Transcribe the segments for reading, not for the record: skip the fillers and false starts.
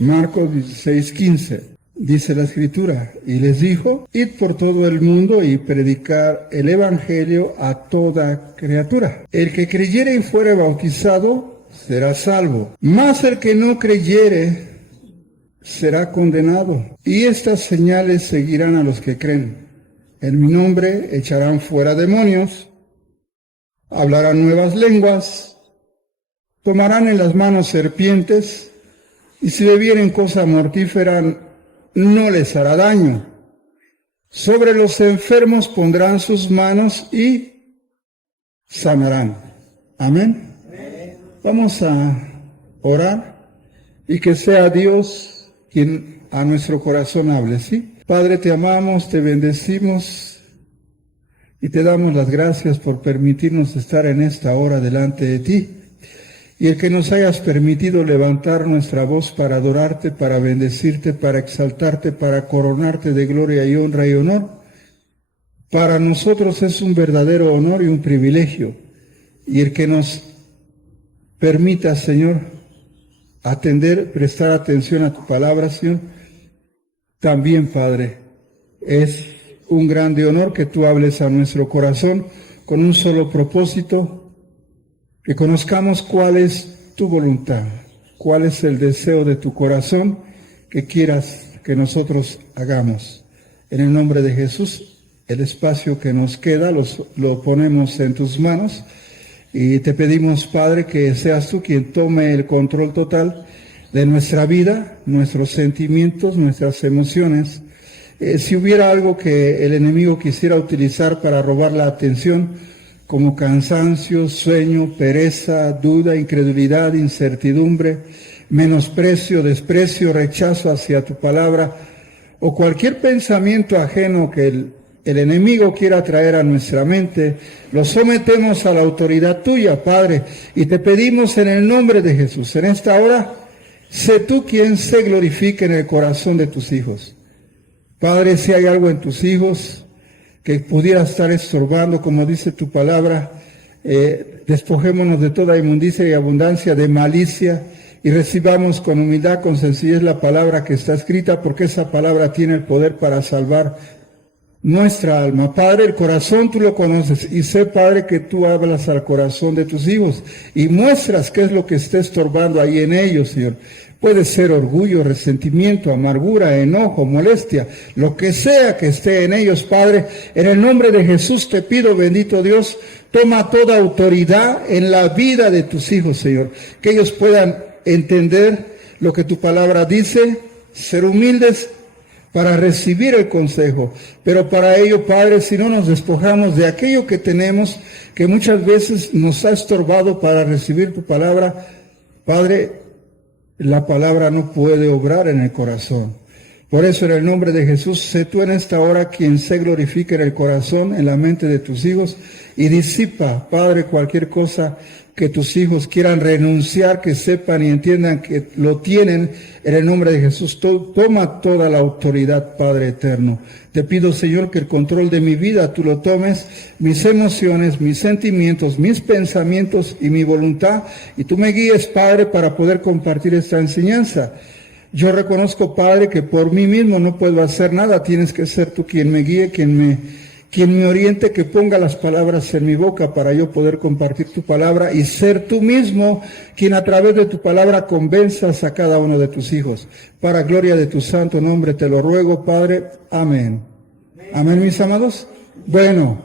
Marcos 16:15. Dice la Escritura, y les dijo, id por todo el mundo y predicar el Evangelio a toda criatura. El que creyere y fuere bautizado será salvo, mas el que no creyere será condenado. Y estas señales seguirán a los que creen. En mi nombre echarán fuera demonios, hablarán nuevas lenguas, tomarán en las manos serpientes, y si bebieren cosa mortífera no les hará daño. Sobre los enfermos pondrán sus manos y sanarán. Amén. Vamos a orar y que sea Dios quien a nuestro corazón hable, ¿sí? Padre, te amamos, te bendecimos y te damos las gracias por permitirnos estar en esta hora delante de ti. Y el que nos hayas permitido levantar nuestra voz para adorarte, para bendecirte, para exaltarte, para coronarte de gloria y honra y honor, para nosotros es un verdadero honor y un privilegio. Y el que nos permita, Señor, prestar atención a tu palabra, Señor, también, Padre, es un grande honor que tú hables a nuestro corazón con un solo propósito: que conozcamos cuál es tu voluntad, cuál es el deseo de tu corazón que quieras que nosotros hagamos. En el nombre de Jesús, el espacio que nos queda lo ponemos en tus manos y te pedimos, Padre, que seas tú quien tome el control total de nuestra vida, nuestros sentimientos, nuestras emociones. Si hubiera algo que el enemigo quisiera utilizar para robar la atención, como cansancio, sueño, pereza, duda, incredulidad, incertidumbre, menosprecio, desprecio, rechazo hacia tu palabra, o cualquier pensamiento ajeno que el enemigo quiera traer a nuestra mente, lo sometemos a la autoridad tuya, Padre, y te pedimos en el nombre de Jesús, en esta hora, sé tú quien se glorifique en el corazón de tus hijos. Padre, si hay algo en tus hijos que pudiera estar estorbando, como dice tu palabra, despojémonos de toda inmundicia y abundancia de malicia y recibamos con humildad, con sencillez la palabra que está escrita, porque esa palabra tiene el poder para salvar nuestra alma. Padre, el corazón tú lo conoces y sé, Padre, que tú hablas al corazón de tus hijos y muestras qué es lo que está estorbando ahí en ellos, Señor. Puede ser orgullo, resentimiento, amargura, enojo, molestia, lo que sea que esté en ellos, Padre. En el nombre de Jesús te pido, bendito Dios, toma toda autoridad en la vida de tus hijos, Señor. Que ellos puedan entender lo que tu palabra dice, ser humildes para recibir el consejo. Pero para ello, Padre, si no nos despojamos de aquello que tenemos, que muchas veces nos ha estorbado para recibir tu palabra, Padre, la palabra no puede obrar en el corazón. Por eso, en el nombre de Jesús, sé tú en esta hora quien se glorifique en el corazón, en la mente de tus hijos, y disipa, Padre, cualquier cosa que tus hijos quieran renunciar, que sepan y entiendan que lo tienen en el nombre de Jesús. Toma toda la autoridad, Padre eterno. Te pido, Señor, que el control de mi vida tú lo tomes, mis emociones, mis sentimientos, mis pensamientos y mi voluntad, y tú me guíes, Padre, para poder compartir esta enseñanza. Yo reconozco, Padre, que por mí mismo no puedo hacer nada. Tienes que ser tú quien me guíe, quien me oriente, que ponga las palabras en mi boca para yo poder compartir tu palabra y ser tú mismo quien a través de tu palabra convenzas a cada uno de tus hijos. Para gloria de tu santo nombre te lo ruego, Padre. Amén. Amén, mis amados. Bueno,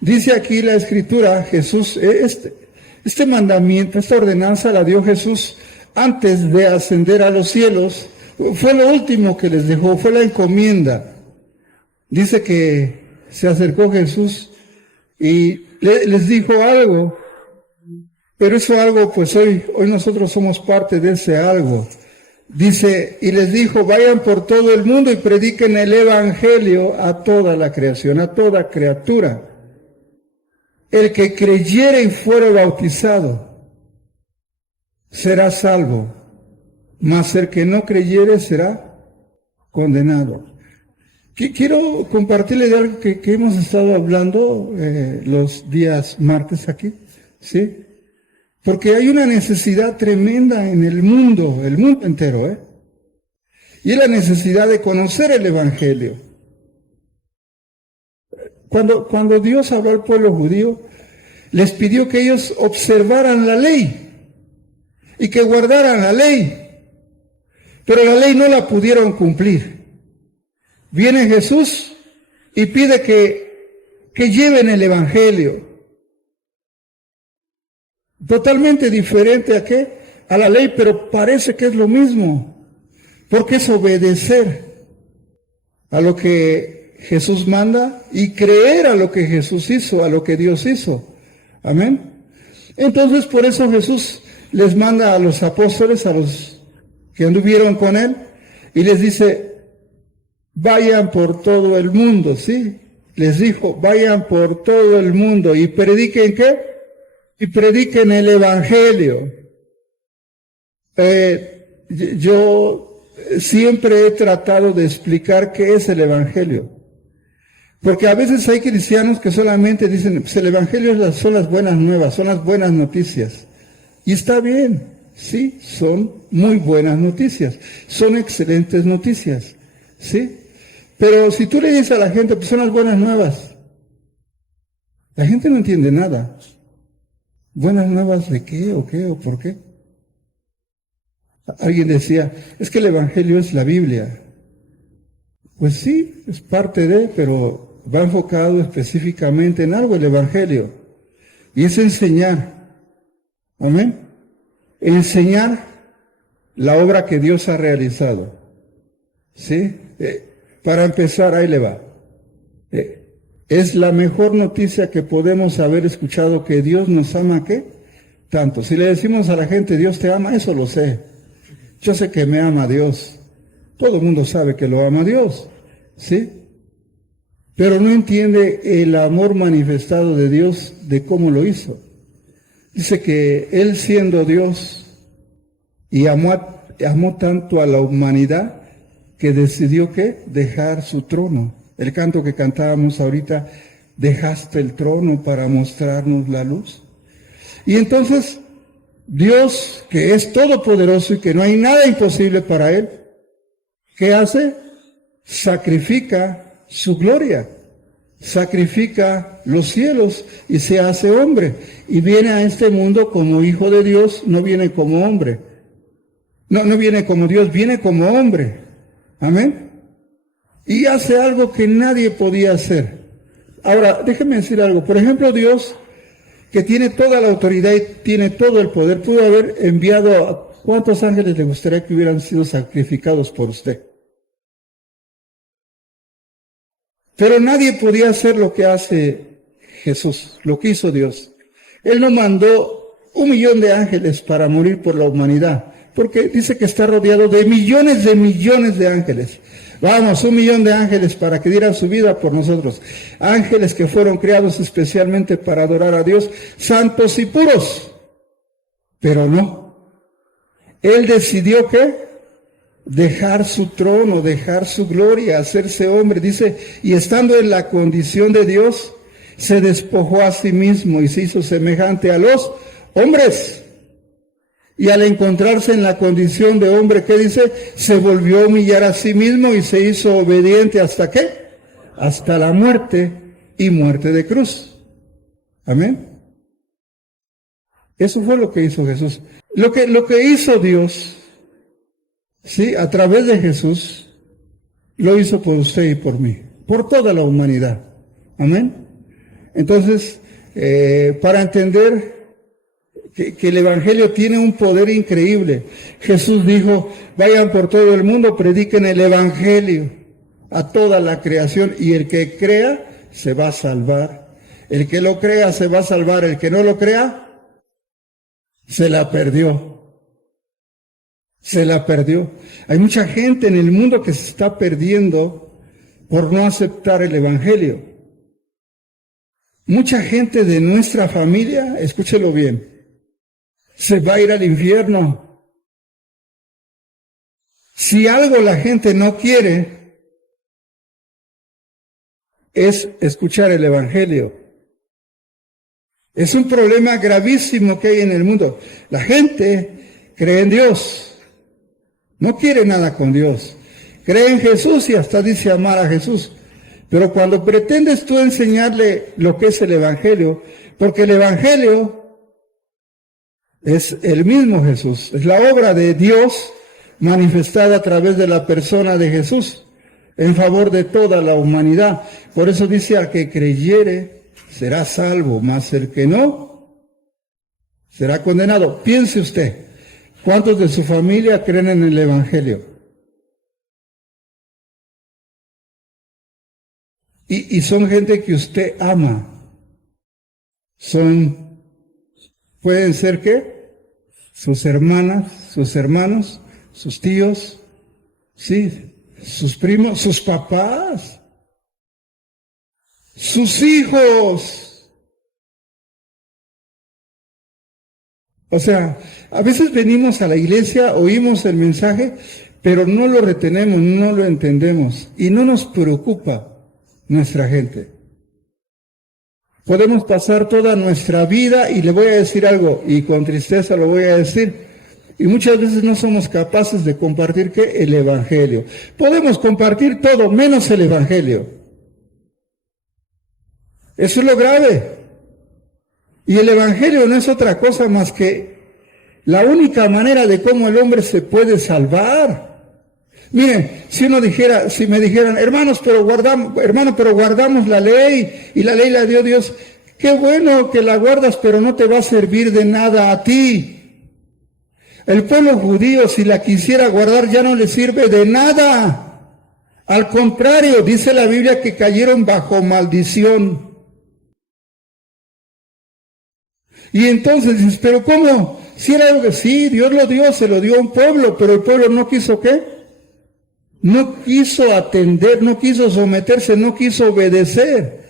dice aquí la Escritura, Jesús, este mandamiento, esta ordenanza la dio Jesús antes de ascender a los cielos. Fue lo último que les dejó, fue la encomienda. Dice que se acercó Jesús y les dijo algo, pero eso algo, pues hoy nosotros somos parte de ese algo. Dice, y les dijo, vayan por todo el mundo y prediquen el Evangelio a toda la creación, a toda criatura. El que creyere y fuere bautizado será salvo, mas el que no creyere será condenado. Quiero compartirle de algo que hemos estado hablando los días martes aquí, ¿sí? Porque hay una necesidad tremenda en el mundo entero, Y es la necesidad de conocer el Evangelio. Cuando Dios habló al pueblo judío, les pidió que ellos observaran la ley y que guardaran la ley. Pero la ley no la pudieron cumplir. Viene Jesús y pide que lleven el Evangelio. Totalmente diferente a qué? A la ley, pero parece que es lo mismo. Porque es obedecer a lo que Jesús manda y creer a lo que Jesús hizo, a lo que Dios hizo. Amén. Entonces, por eso Jesús les manda a los apóstoles, a los que anduvieron con él, y les dice, vayan por todo el mundo, ¿sí? Les dijo, vayan por todo el mundo y prediquen ¿qué? Y prediquen el Evangelio. Yo siempre he tratado de explicar qué es el Evangelio. Porque a veces hay cristianos que solamente dicen, pues el Evangelio son las buenas nuevas, son las buenas noticias. Y está bien. Sí, son muy buenas noticias, son excelentes noticias, ¿sí? Pero si tú le dices a la gente, pues son las buenas nuevas, la gente no entiende nada. ¿Buenas nuevas de qué o qué o por qué? Alguien decía, es que el Evangelio es la Biblia. Pues sí, es parte de, pero va enfocado específicamente en algo el Evangelio, y es enseñar. Amén. Enseñar la obra que Dios ha realizado. ¿Sí? Para empezar, ahí le va. Es la mejor noticia que podemos haber escuchado, que Dios nos ama, ¿qué? Tanto. Si le decimos a la gente, Dios te ama, eso lo sé. Yo sé que me ama Dios. Todo el mundo sabe que lo ama Dios. ¿Sí? Pero no entiende el amor manifestado de Dios, de cómo lo hizo. Dice que Él, siendo Dios, y amó tanto a la humanidad, que decidió ¿qué? Dejar su trono. El canto que cantábamos ahorita, dejaste el trono para mostrarnos la luz. Y entonces, Dios, que es todopoderoso y que no hay nada imposible para Él, ¿qué hace? Sacrifica su gloria. Sacrifica los cielos y se hace hombre. Y viene a este mundo como hijo de Dios, no viene como hombre. No viene como Dios, viene como hombre. Amén. Y hace algo que nadie podía hacer. Ahora, déjenme decir algo. Por ejemplo, Dios, que tiene toda la autoridad y tiene todo el poder, pudo haber enviado a ¿cuántos ángeles le gustaría que hubieran sido sacrificados por usted? Pero nadie podía hacer lo que hace Jesús, lo que hizo Dios. Él no mandó 1 millón de ángeles para morir por la humanidad, porque dice que está rodeado de millones de ángeles. Vamos, 1 millón de ángeles para que dieran su vida por nosotros. Ángeles que fueron creados especialmente para adorar a Dios, santos y puros. Pero no. Él decidió ¿qué? Dejar su trono, dejar su gloria, hacerse hombre. Dice, y estando en la condición de Dios, se despojó a sí mismo y se hizo semejante a los hombres. Y al encontrarse en la condición de hombre, ¿qué dice? Se volvió a humillar a sí mismo y se hizo obediente ¿hasta qué? Hasta la muerte y muerte de cruz. Amén. Eso fue lo que hizo Jesús. Lo que hizo Dios, sí, a través de Jesús, lo hizo por usted y por mí, por toda la humanidad. Amén. Entonces, para entender que el Evangelio tiene un poder increíble, Jesús dijo, vayan por todo el mundo, prediquen el Evangelio a toda la creación, y el que crea se va a salvar. El que lo crea se va a salvar, el que no lo crea se la perdió. Se la perdió. Hay mucha gente en el mundo que se está perdiendo por no aceptar el Evangelio. Mucha gente de nuestra familia, escúchelo bien, se va a ir al infierno. Si algo la gente no quiere, es escuchar el Evangelio. Es un problema gravísimo que hay en el mundo. La gente cree en Dios, no quiere nada con Dios. cree en Jesús y hasta dice amar a Jesús. Pero cuando pretendes tú enseñarle lo que es el Evangelio, porque el Evangelio es el mismo Jesús, es la obra de Dios manifestada a través de la persona de Jesús, en favor de toda la humanidad. Por eso dice, al que creyere será salvo, mas el que no será condenado. Piense usted, ¿cuántos de su familia creen en el Evangelio? Y son gente que usted ama. Pueden ser ¿qué? Sus hermanas, sus hermanos, sus tíos, sí, sus primos, sus papás, sus hijos. O sea, a veces venimos a la iglesia, oímos el mensaje, pero no lo retenemos, no lo entendemos y no nos preocupa nuestra gente. Podemos pasar toda nuestra vida, y le voy a decir algo, y con tristeza lo voy a decir, y muchas veces no somos capaces de compartir ¿qué? El Evangelio. Podemos compartir todo menos el Evangelio. Eso es lo grave. Y el Evangelio no es otra cosa más que la única manera de cómo el hombre se puede salvar. Miren, si me dijeran, hermano, pero guardamos la ley, y la ley la dio Dios, qué bueno que la guardas, pero no te va a servir de nada a ti. El pueblo judío, si la quisiera guardar, ya no le sirve de nada. Al contrario, dice la Biblia que cayeron bajo maldición. Y entonces dices, pero ¿cómo? Si era algo que sí, Dios lo dio, se lo dio a un pueblo, pero el pueblo no quiso ¿qué? No quiso atender, no quiso someterse, no quiso obedecer.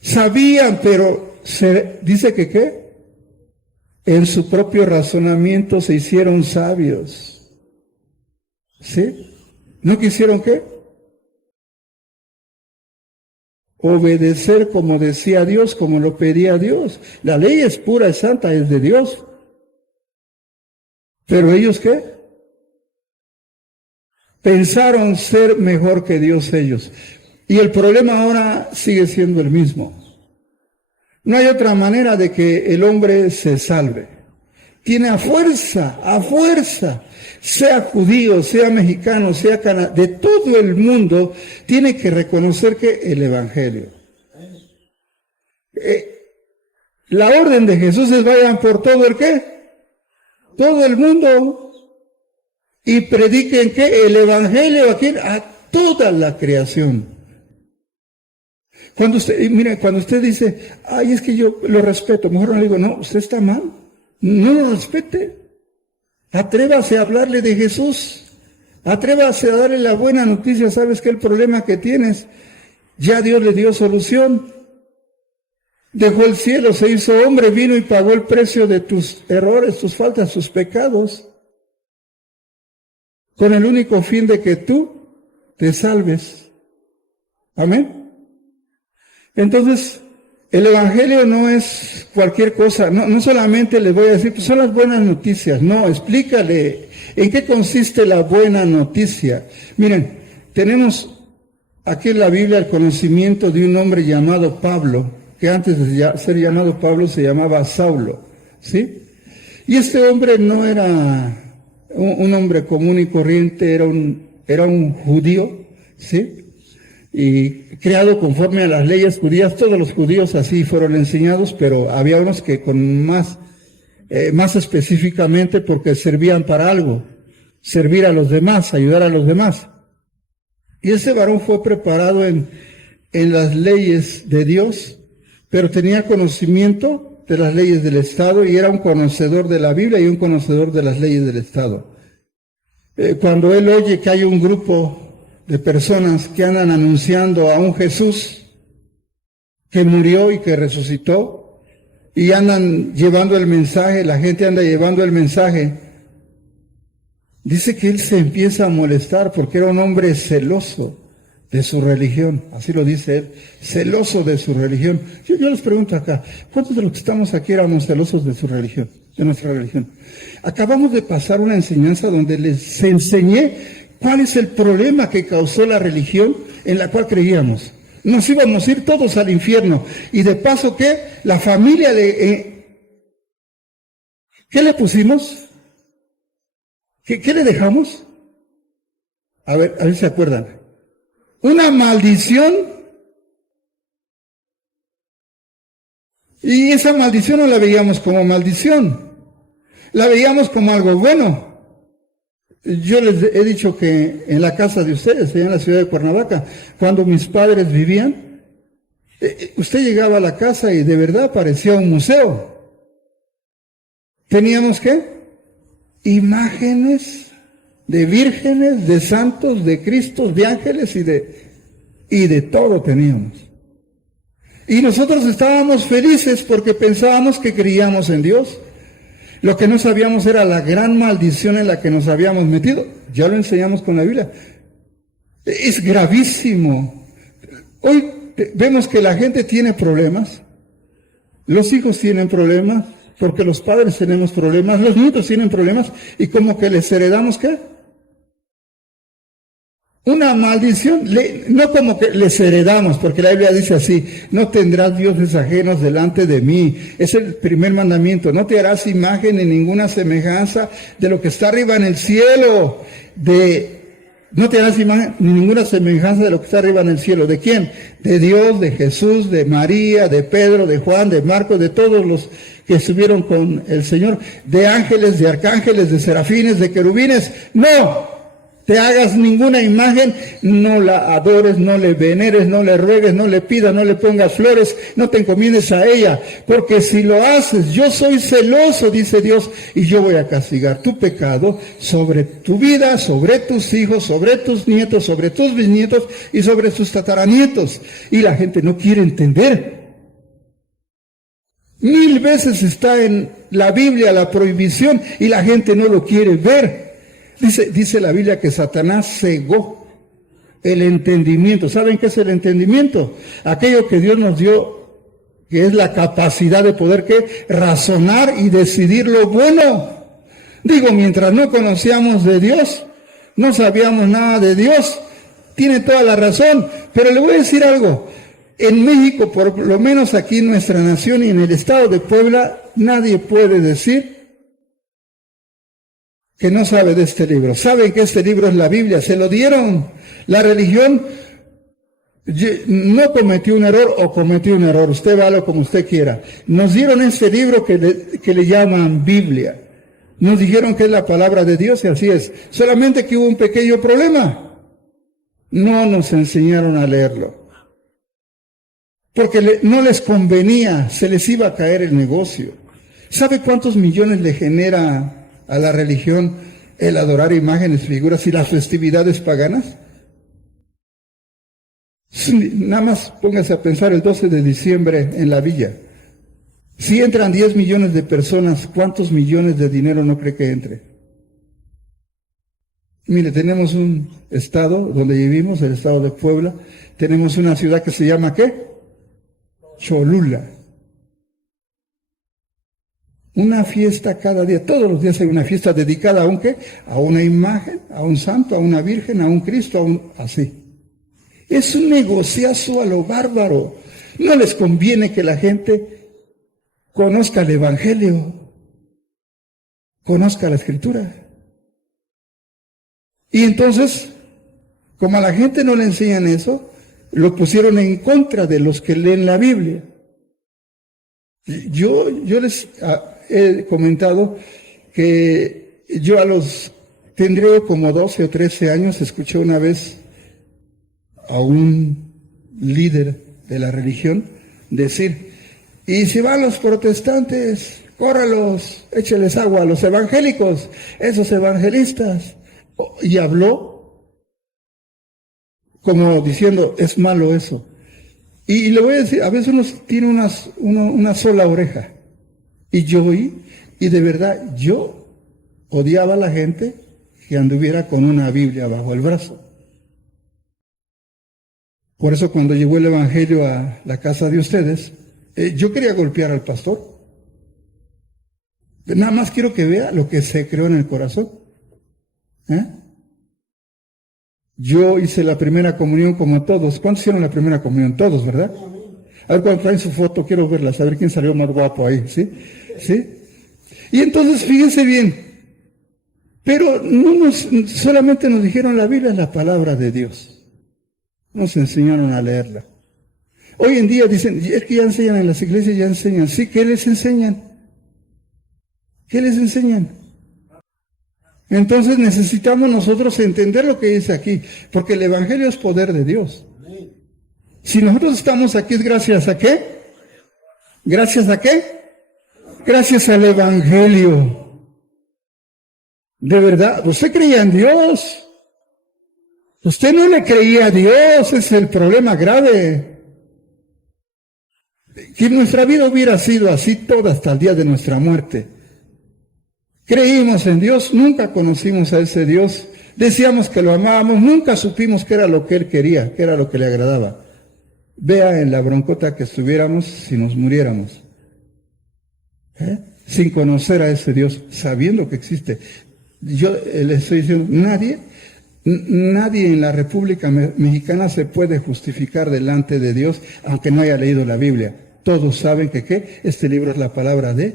Sabían, pero dice que ¿qué? En su propio razonamiento se hicieron sabios. ¿Sí? ¿No quisieron qué? Obedecer como decía Dios, como lo pedía Dios. La ley es pura, es santa, es de Dios. Pero ellos ¿qué? Pensaron ser mejor que Dios ellos. Y el problema ahora sigue siendo el mismo. No hay otra manera de que el hombre se salve. Tiene a fuerza, sea judío, sea mexicano, sea de todo el mundo, tiene que reconocer que el Evangelio. La orden de Jesús es vayan por todo el ¿qué? Todo el mundo. Y prediquen ¿qué? El Evangelio a toda la creación. Cuando usted dice, ay, es que yo lo respeto, mejor no le digo, no, usted está mal, no lo respete. Atrévase a hablarle de Jesús, atrévase a darle la buena noticia. ¿Sabes qué? El problema que tienes, ya Dios le dio solución. Dejó el cielo, se hizo hombre, vino y pagó el precio de tus errores, tus faltas, tus pecados, con el único fin de que tú te salves. Amén. Entonces, el Evangelio no es cualquier cosa, no solamente les voy a decir, pues son las buenas noticias, no, explícale en qué consiste la buena noticia. Miren, tenemos aquí en la Biblia el conocimiento de un hombre llamado Pablo, que antes de ser llamado Pablo se llamaba Saulo, ¿sí? Y este hombre no era un hombre común y corriente, era un judío, ¿sí? Y creado conforme a las leyes judías. Todos los judíos así fueron enseñados, pero había unos que con más específicamente porque servían para algo, servir a los demás, ayudar a los demás. Y ese varón fue preparado en las leyes de Dios, pero tenía conocimiento de las leyes del Estado y era un conocedor de la Biblia y un conocedor de las leyes del Estado. Cuando él oye que hay un grupo de personas que andan anunciando a un Jesús que murió y que resucitó, y andan llevando el mensaje, la gente anda llevando el mensaje, dice que él se empieza a molestar porque era un hombre celoso de su religión, así lo dice él, celoso de su religión. Yo les pregunto acá, ¿cuántos de los que estamos aquí éramos celosos de su religión, de nuestra religión? Acabamos de pasar una enseñanza donde les enseñé ¿Cuál es el problema que causó la religión en la cual creíamos? Nos íbamos a ir todos al infierno. Y de paso, ¿qué? La familia ¿qué le pusimos? ¿Qué le dejamos? A ver si se acuerdan. Una maldición. Y esa maldición no la veíamos como maldición. La veíamos como algo bueno. Yo les he dicho que en la casa de ustedes, allá en la ciudad de Cuernavaca, cuando mis padres vivían, usted llegaba a la casa y de verdad parecía un museo. ¿Teníamos qué? Imágenes de vírgenes, de santos, de Cristos, de ángeles y de todo teníamos. Y nosotros estábamos felices porque pensábamos que creíamos en Dios. Lo que no sabíamos era la gran maldición en la que nos habíamos metido. Ya lo enseñamos con la Biblia. Es gravísimo. Hoy vemos que la gente tiene problemas. Los hijos tienen problemas, porque los padres tenemos problemas, los nietos tienen problemas, y como que les heredamos, ¿qué? Una maldición, no como que les heredamos, porque la Biblia dice así: no tendrás dioses ajenos delante de mí. Es el primer mandamiento: no te harás imagen ni ninguna semejanza de lo que está arriba en el cielo. No te harás imagen ni ninguna semejanza de lo que está arriba en el cielo. ¿De quién? De Dios, de Jesús, de María, de Pedro, de Juan, de Marcos, de todos los que estuvieron con el Señor, de ángeles, de arcángeles, de serafines, de querubines. No te hagas ninguna imagen, no la adores, no le veneres, no le ruegues, no le pidas, no le pongas flores, no te encomiendes a ella, porque si lo haces, yo soy celoso, dice Dios, y yo voy a castigar tu pecado sobre tu vida, sobre tus hijos, sobre tus nietos, sobre tus bisnietos y sobre tus tataranietos. Y la gente no quiere entender. 1000 veces está en la Biblia la prohibición y la gente no lo quiere ver. Dice la Biblia que Satanás cegó el entendimiento. ¿Saben qué es el entendimiento? Aquello que Dios nos dio, que es la capacidad de poder ¿qué? Razonar y decidir lo bueno. Digo, mientras no conocíamos de Dios, no sabíamos nada de Dios. Tiene toda la razón, pero le voy a decir algo. En México, por lo menos aquí en nuestra nación y en el estado de Puebla, nadie puede decir que no sabe de este libro. Saben que este libro es la Biblia, se lo dieron. La religión no cometió un error o cometió un error, usted vale como usted quiera. Nos dieron este libro que le llaman Biblia. Nos dijeron que es la palabra de Dios y así es. Solamente que hubo un pequeño problema. No nos enseñaron a leerlo. Porque no les convenía, se les iba a caer el negocio. ¿Sabe cuántos millones le genera a la religión el adorar imágenes, figuras y las festividades paganas? Nada más póngase a pensar el 12 de diciembre en la villa. Si entran 10 millones de personas, ¿cuántos millones de dinero no cree que entre? Mire, tenemos un estado donde vivimos, el estado de Puebla. Tenemos una ciudad que se llama ¿qué? Cholula. Una fiesta cada día, todos los días hay una fiesta dedicada a un ¿qué? A una imagen, a un santo, a una virgen, a un Cristo, así. Es un negociazo a lo bárbaro. No les conviene que la gente conozca el Evangelio, conozca la Escritura. Y entonces, como a la gente no le enseñan eso, lo pusieron en contra de los que leen la Biblia. Yo les he comentado que yo tendré como 12 o 13 años, escuché una vez a un líder de la religión decir: y si van los protestantes, córralos, écheles agua a los evangélicos, esos evangelistas. Y habló como diciendo, es malo eso. Y le voy a decir, a veces uno tiene una sola oreja. Y yo oí, y de verdad yo odiaba a la gente que anduviera con una Biblia bajo el brazo. Por eso cuando llegó el Evangelio a la casa de ustedes, yo quería golpear al pastor. Nada más quiero que vea lo que se creó en el corazón. Yo hice la primera comunión como todos. ¿Cuántos hicieron la primera comunión? Todos, ¿verdad? A ver, cuando traen su foto, quiero verla, saber quién salió más guapo ahí, ¿sí? ¿Sí? Y entonces, fíjense bien, pero solamente nos dijeron la Biblia es la palabra de Dios. Nos enseñaron a leerla. Hoy en día dicen, es que ya enseñan en las iglesias, ya enseñan. Sí, ¿qué les enseñan? ¿Qué les enseñan? Entonces necesitamos nosotros entender lo que dice aquí, porque el Evangelio es poder de Dios. Si nosotros estamos aquí es gracias a ¿qué? ¿Gracias a qué? Gracias al Evangelio. De verdad, usted creía en Dios. Usted no le creía a Dios, ese es el problema grave. Que nuestra vida hubiera sido así toda hasta el día de nuestra muerte. Creímos en Dios, nunca conocimos a ese Dios, decíamos que lo amábamos, nunca supimos qué era lo que Él quería, qué era lo que le agradaba. Vea en la broncota que estuviéramos si nos muriéramos. Sin conocer a ese Dios, sabiendo que existe. Yo le estoy diciendo, nadie en la República Mexicana se puede justificar delante de Dios, aunque no haya leído la Biblia. Todos saben que ¿qué? Este libro es la palabra de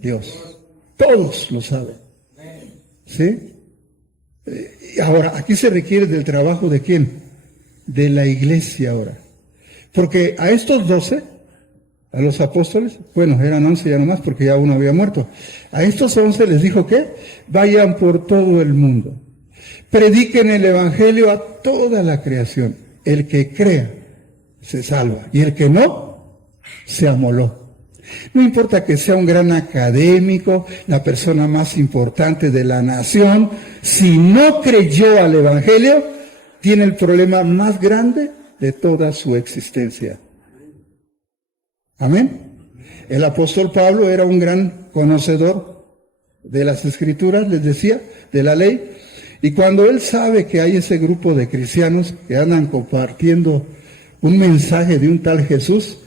Dios. Todos lo saben. ¿Sí? Ahora, aquí se requiere del trabajo de ¿quién? De la iglesia ahora. Porque a estos 12, a los apóstoles, bueno, eran 11 ya nomás porque ya uno había muerto. A estos 11 les dijo que vayan por todo el mundo. Prediquen el Evangelio a toda la creación. El que crea se salva y el que no, se amoló. No importa que sea un gran académico, la persona más importante de la nación, si no creyó al Evangelio, tiene el problema más grande de toda su existencia. Amén. El apóstol Pablo era un gran conocedor de las Escrituras, les decía, de la ley, y cuando él sabe que hay ese grupo de cristianos que andan compartiendo un mensaje de un tal Jesús,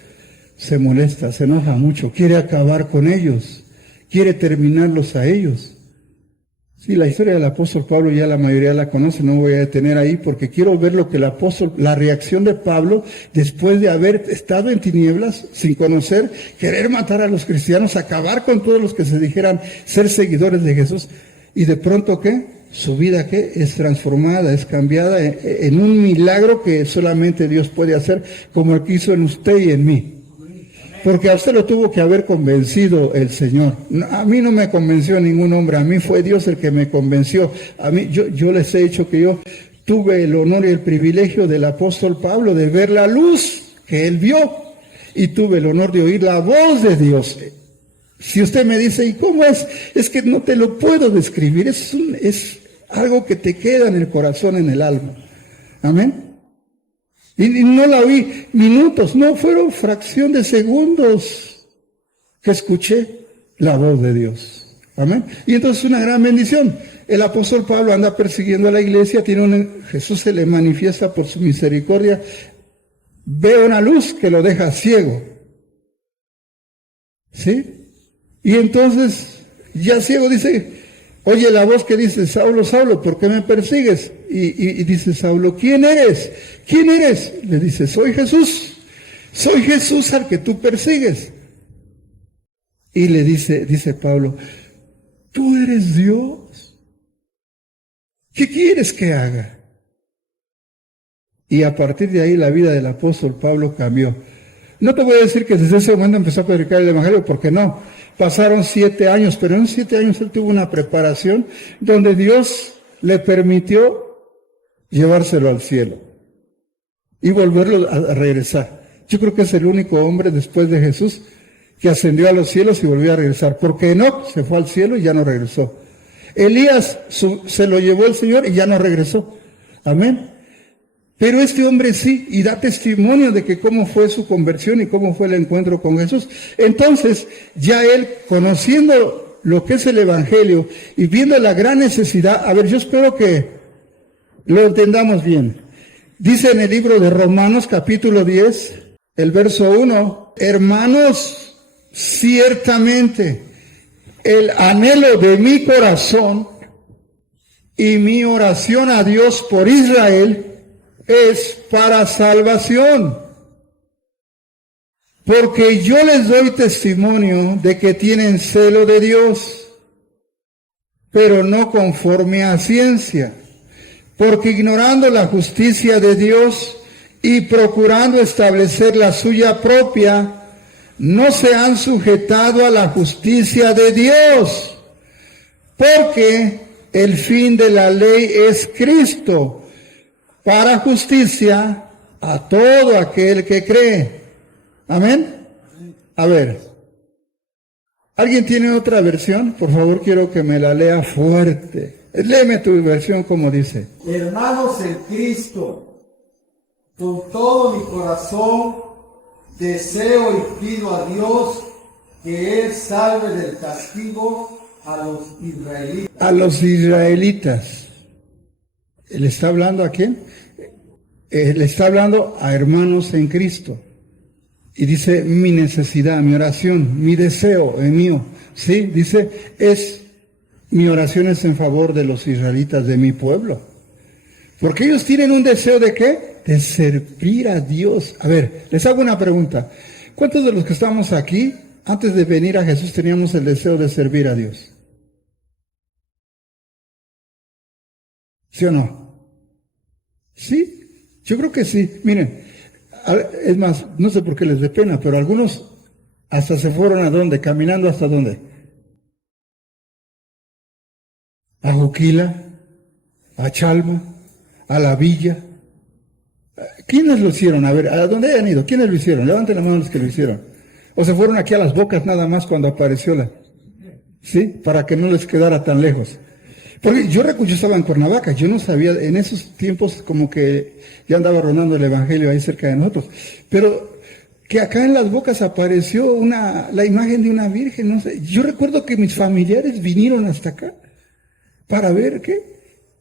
se molesta, se enoja mucho, quiere acabar con ellos, quiere terminarlos a ellos. Sí, la historia del apóstol Pablo ya la mayoría la conoce, no me voy a detener ahí porque quiero ver lo que la reacción de Pablo después de haber estado en tinieblas, sin conocer, querer matar a los cristianos, acabar con todos los que se dijeran ser seguidores de Jesús, y de pronto ¿qué? Su vida ¿qué? Es transformada, es cambiada en un milagro que solamente Dios puede hacer, como el que hizo en usted y en mí. Porque a usted lo tuvo que haber convencido el Señor. A mí no me convenció ningún hombre, a mí fue Dios el que me convenció. A mí, yo les he dicho que yo tuve el honor y el privilegio del apóstol Pablo de ver la luz que él vio y tuve el honor de oír la voz de Dios. Si usted me dice, ¿y cómo es? Es que no te lo puedo describir, es algo que te queda en el corazón, en el alma. Amén. Y no la oí minutos, no, fueron fracción de segundos que escuché la voz de Dios. Amén. Y entonces una gran bendición. El apóstol Pablo anda persiguiendo a la iglesia, Jesús se le manifiesta por su misericordia, ve una luz que lo deja ciego. ¿Sí? Y entonces, ya ciego dice, oye la voz que dice, Saulo, Saulo, ¿por qué me persigues? Y dice Saulo, ¿quién eres? ¿Quién eres? Le dice, soy Jesús al que tú persigues. Y le dice Pablo, ¿tú eres Dios? ¿Qué quieres que haga? Y a partir de ahí la vida del apóstol Pablo cambió. No te voy a decir que desde ese momento empezó a predicar el Evangelio, porque no. Pasaron 7 años, pero en 7 años él tuvo una preparación donde Dios le permitió llevárselo al cielo y volverlo a regresar. Yo creo que es el único hombre después de Jesús que ascendió a los cielos y volvió a regresar, porque Enoc se fue al cielo y ya no regresó. Elías se lo llevó el Señor y ya no regresó. Amén. Pero este hombre sí, y da testimonio de que cómo fue su conversión y cómo fue el encuentro con Jesús. Entonces, ya él, conociendo lo que es el Evangelio y viendo la gran necesidad, a ver, yo espero que lo entendamos bien. Dice en el libro de Romanos, capítulo 10, el verso 1, hermanos, ciertamente el anhelo de mi corazón Y mi oración a Dios por Israel es para salvación. Porque yo les doy testimonio de que tienen celo de Dios, pero no conforme a ciencia. Porque ignorando la justicia de Dios y procurando establecer la suya propia, no se han sujetado a la justicia de Dios. Porque el fin de la ley es Cristo, para justicia a todo aquel que cree. Amén. A ver, ¿alguien tiene otra versión? Por favor, quiero que me la lea fuerte. Léeme tu versión como dice. Hermanos en Cristo, con todo mi corazón deseo y pido a Dios que Él salve del castigo a los israelitas. A los israelitas. ¿Le está hablando a quién? Le está hablando a hermanos en Cristo. Y dice, mi necesidad, mi oración, mi deseo es mío. ¿Sí? Dice, mi oración es en favor de los israelitas, de mi pueblo. Porque ellos tienen un deseo de ¿qué? De servir a Dios. A ver, les hago una pregunta. ¿Cuántos de los que estamos aquí, antes de venir a Jesús, teníamos el deseo de servir a Dios? ¿Sí o no? ¿Sí? Yo creo que sí. Miren, es más, no sé por qué les dé pena, pero algunos hasta se fueron ¿a dónde? Caminando ¿hasta dónde? A Juquila, a Chalma, a la villa. ¿Quiénes lo hicieron? A ver, ¿a dónde han ido? ¿Quiénes lo hicieron? Levanten la mano los que lo hicieron. ¿O se fueron aquí a Las Bocas nada más cuando apareció ¿sí? Para que no les quedara tan lejos. Porque yo estaba en Cuernavaca, yo no sabía, en esos tiempos como que ya andaba rondando el evangelio ahí cerca de nosotros. Pero que acá en Las Bocas apareció la imagen de una virgen, no sé. Yo recuerdo que mis familiares vinieron hasta acá para ver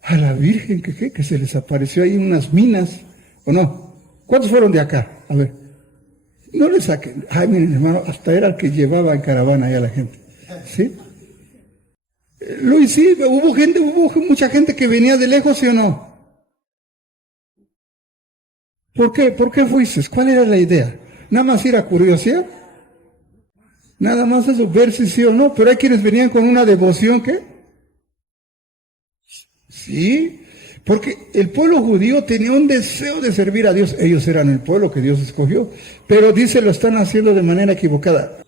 a la virgen que se les apareció ahí en unas minas, ¿o no? ¿Cuántos fueron de acá? A ver. No le saquen. Ay, miren, hermano, hasta era el que llevaba en caravana ahí a la gente. ¿Sí? Luis, sí, hubo mucha gente que venía de lejos, ¿sí o no? ¿Por qué? ¿Por qué fuiste? ¿Cuál era la idea? ¿Nada más ir a curiosidad? Nada más eso, ver si sí o no. Pero hay quienes venían con una devoción, ¿qué? Sí, porque el pueblo judío tenía un deseo de servir a Dios. Ellos eran el pueblo que Dios escogió. Pero dice, lo están haciendo de manera equivocada.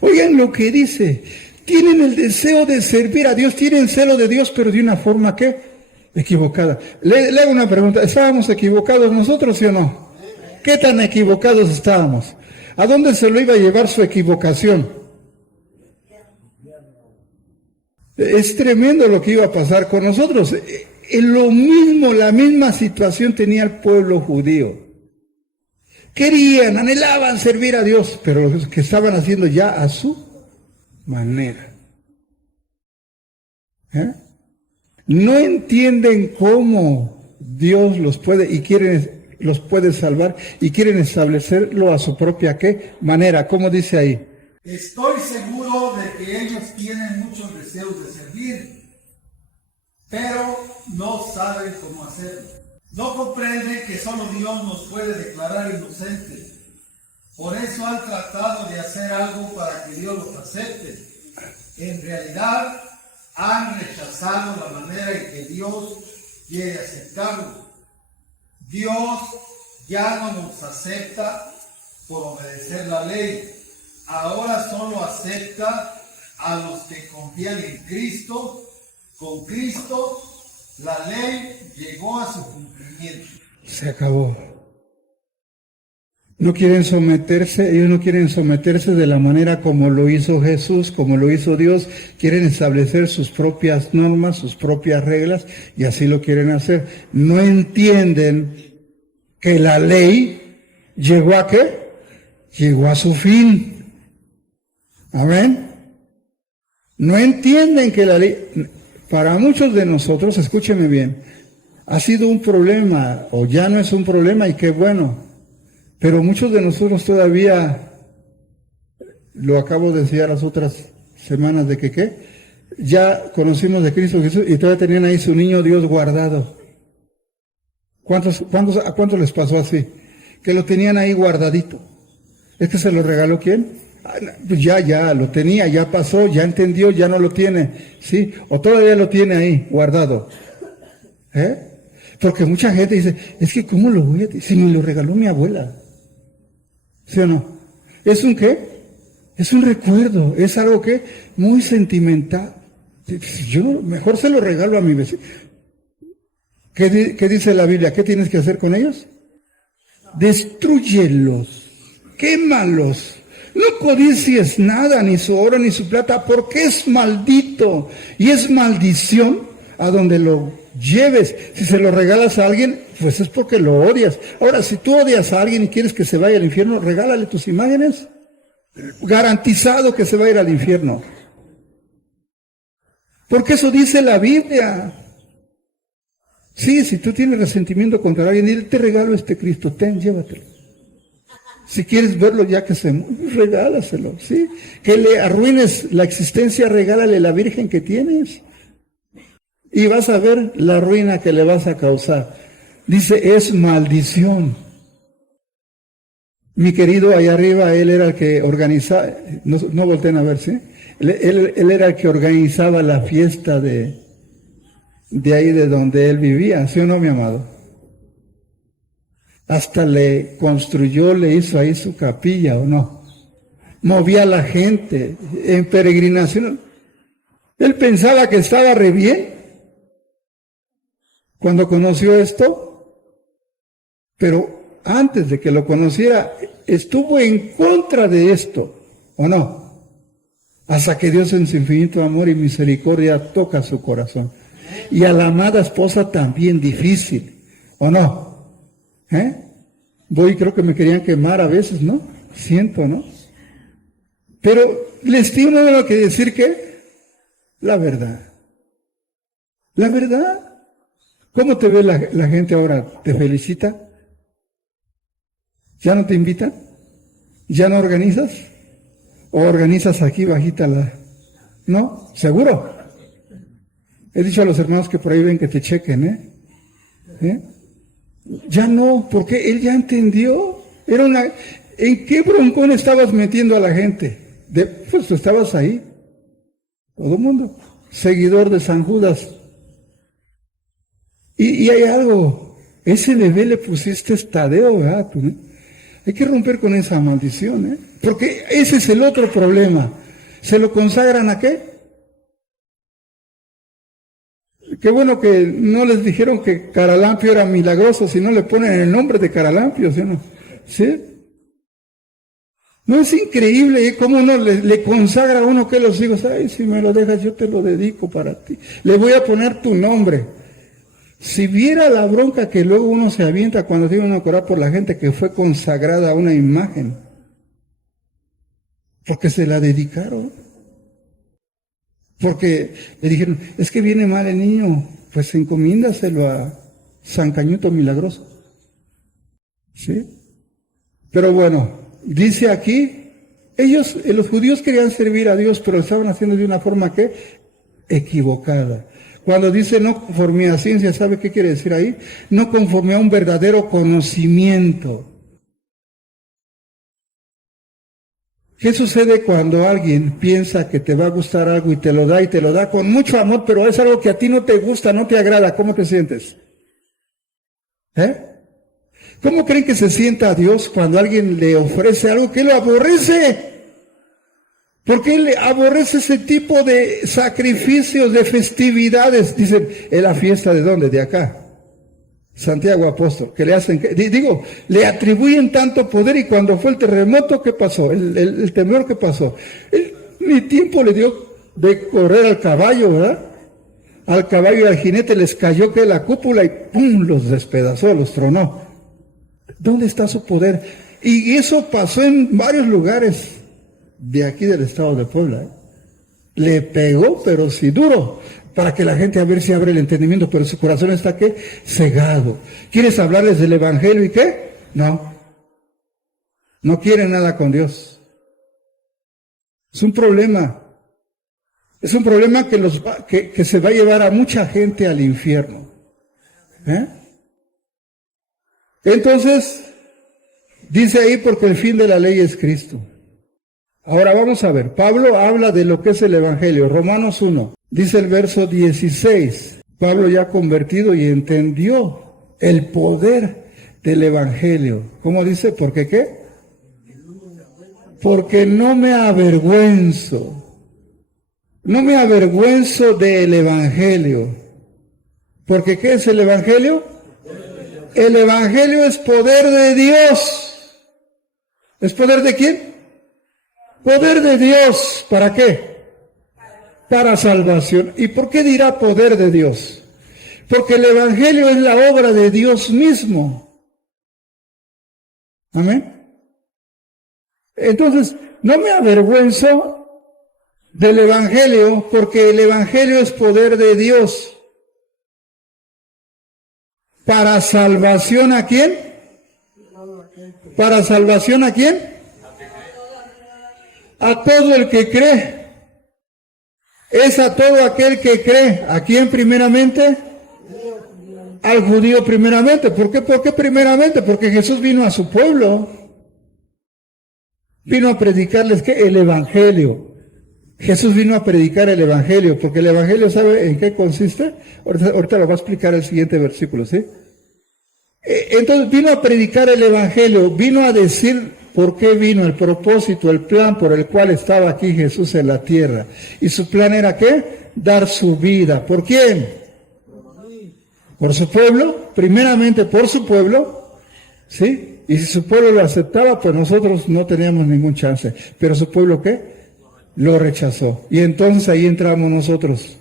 Oigan lo que dice. Tienen el deseo de servir a Dios, tienen celo de Dios, pero de una forma ¿qué? Equivocada. Le hago una pregunta. ¿Estábamos equivocados nosotros, sí o no? ¿Qué tan equivocados estábamos? ¿A dónde se lo iba a llevar su equivocación? Es tremendo lo que iba a pasar con nosotros. Lo mismo, la misma situación tenía el pueblo judío. Querían, anhelaban servir a Dios, pero lo que estaban haciendo ya a su manera. No entienden cómo Dios los puede los puede salvar y quieren establecerlo a su propia ¿qué? Manera. ¿Cómo dice ahí? Estoy seguro de que ellos tienen muchos deseos de servir, pero no saben cómo hacerlo. No comprenden que solo Dios nos puede declarar inocentes. Por eso han tratado de hacer algo para que Dios los acepte. En realidad, han rechazado la manera en que Dios quiere aceptarlo. Dios ya no nos acepta por obedecer la ley. Ahora solo acepta a los que confían en Cristo. Con Cristo, la ley llegó a su cumplimiento. Se acabó. No quieren someterse, ellos no quieren someterse de la manera como lo hizo Jesús, como lo hizo Dios. Quieren establecer sus propias normas, sus propias reglas, y así lo quieren hacer. No entienden que la ley llegó a ¿qué? Llegó a su fin. Amén. No entienden que la ley, para muchos de nosotros, escúcheme bien, ha sido un problema, o ya no es un problema, y qué bueno. Pero muchos de nosotros todavía, lo acabo de decir las otras semanas, de que ya conocimos de Cristo Jesús y todavía tenían ahí su niño Dios guardado. ¿A cuántos les pasó así? Que lo tenían ahí guardadito. ¿Es que se lo regaló quién? Pues ya lo tenía, ya pasó, ya entendió, ya no lo tiene, ¿sí? O todavía lo tiene ahí guardado. Porque mucha gente dice, es que ¿cómo lo voy a decir? Si me lo regaló mi abuela. ¿Sí o no? ¿Es un qué? Es un recuerdo, es algo que muy sentimental. Yo mejor se lo regalo a mi vecino. ¿Qué dice la Biblia? ¿Qué tienes que hacer con ellos? Destrúyelos, quémalos. No codicies nada, ni su oro, ni su plata, porque es maldito y es maldición a donde lo lleves. Si se lo regalas a alguien, pues es porque lo odias. Ahora, si tú odias a alguien y quieres que se vaya al infierno, regálale tus imágenes. Garantizado que se va a ir al infierno. Porque eso dice la Biblia. Sí, si tú tienes resentimiento contra alguien, dile, te regalo este Cristo, llévatelo. Si quieres verlo ya que se muere, regálaselo, ¿sí? Que le arruines la existencia, regálale la Virgen que tienes. Y vas a ver la ruina que le vas a causar. Dice, es maldición. Mi querido allá arriba, él era el que organizaba, no volteen a ver, ¿sí? Él era el que organizaba la fiesta de ahí de donde él vivía, ¿sí o no, mi amado? Hasta le construyó, le hizo ahí su capilla, ¿o no? Movía a la gente en peregrinación. Él pensaba que estaba re bien cuando conoció esto, pero antes de que lo conociera, estuvo en contra de esto, ¿o no? Hasta que Dios en su infinito amor y misericordia toca su corazón. Y a la amada esposa también difícil, ¿o no? Creo que me querían quemar a veces, ¿no? Siento, ¿no? Pero les tengo que decir que la verdad. La verdad. ¿Cómo te ve la gente ahora? ¿Te felicita? ¿Ya no te invitan? ¿Ya no organizas? ¿O organizas aquí bajita la...? ¿No? ¿Seguro? He dicho a los hermanos que por ahí ven que te chequen, Ya no, porque él ya entendió. ¿En qué broncón estabas metiendo a la gente? Pues tú estabas ahí. Todo el mundo. Seguidor de San Judas. Y hay algo. Ese bebé le pusiste Tadeo, ¿verdad? Hay que romper con esa maldición, Porque ese es el otro problema. ¿Se lo consagran a qué? Qué bueno que no les dijeron que Caralampio era milagroso, si no le ponen el nombre de Caralampio, ¿sí o no? ¿Sí? No es increíble cómo uno le consagra a uno que los hijos, ay, si me lo dejas yo te lo dedico para ti. Le voy a poner tu nombre. Si viera la bronca que luego uno se avienta cuando tiene uno que orar por la gente que fue consagrada a una imagen, porque se la dedicaron. Porque le dijeron, es que viene mal el niño, pues encomiéndaselo a San Cañuto Milagroso. ¿Sí? Pero bueno, dice aquí, los judíos querían servir a Dios, pero lo estaban haciendo de una forma que equivocada. Cuando dice no conforme a ciencia, ¿sabe qué quiere decir ahí? No conforme a un verdadero conocimiento. ¿Qué sucede cuando alguien piensa que te va a gustar algo y te lo da con mucho amor, pero es algo que a ti no te gusta, no te agrada? ¿Cómo te sientes? ¿Cómo creen que se sienta a Dios cuando alguien le ofrece algo que lo aborrece? Porque él aborrece ese tipo de sacrificios, de festividades. Dicen, ¿es la fiesta de dónde? De acá. Santiago Apóstol, que le hacen, le atribuyen tanto poder, y cuando fue el terremoto, ¿qué pasó? El temblor, ¿qué pasó? Ni tiempo le dio de correr al caballo, ¿verdad? Al caballo y al jinete les cayó que la cúpula y ¡pum! Los despedazó, los tronó. ¿Dónde está su poder? Y eso pasó en varios lugares de aquí del estado de Puebla. Le pegó, pero sí duro, para que la gente a ver si abre el entendimiento, pero su corazón está ¿qué? Cegado. ¿Quieres hablarles del evangelio y qué? No. No quieren nada con Dios. Es un problema. Es un problema que se va a llevar a mucha gente al infierno. Entonces, dice ahí, porque el fin de la ley es Cristo. Ahora vamos a ver, Pablo habla de lo que es el Evangelio. Romanos 1, dice el verso 16. Pablo ya convertido y entendió el poder del Evangelio. ¿Cómo dice? ¿Por qué qué? Porque no me avergüenzo. No me avergüenzo del Evangelio. ¿Porque qué es el Evangelio? El Evangelio es poder de Dios. ¿Es poder de quién? Poder de Dios. ¿Para qué? Para salvación. ¿Y por qué dirá poder de Dios? Porque el Evangelio es la obra de Dios mismo. Amén. Entonces, no me avergüenzo del Evangelio, porque el Evangelio es poder de Dios. ¿Para salvación a quién? ¿Para salvación a quién? A todo el que cree. Es a todo aquel que cree. ¿A quién primeramente? Al judío primeramente. ¿Por qué? ¿Por qué primeramente? Porque Jesús vino a su pueblo. Vino a predicarles ¿qué? El Evangelio. Jesús vino a predicar el Evangelio, porque el Evangelio, ¿sabe en qué consiste? Ahorita lo va a explicar el siguiente versículo, ¿sí? Entonces vino a predicar el Evangelio, vino a decir por qué vino, el propósito, el plan por el cual estaba aquí Jesús en la tierra. Y su plan era ¿qué? Dar su vida. ¿Por quién? Por su pueblo, primeramente por su pueblo, ¿sí? Y si su pueblo lo aceptaba, pues nosotros no teníamos ningún chance. Pero su pueblo ¿qué? Lo rechazó. Y entonces ahí entramos nosotros.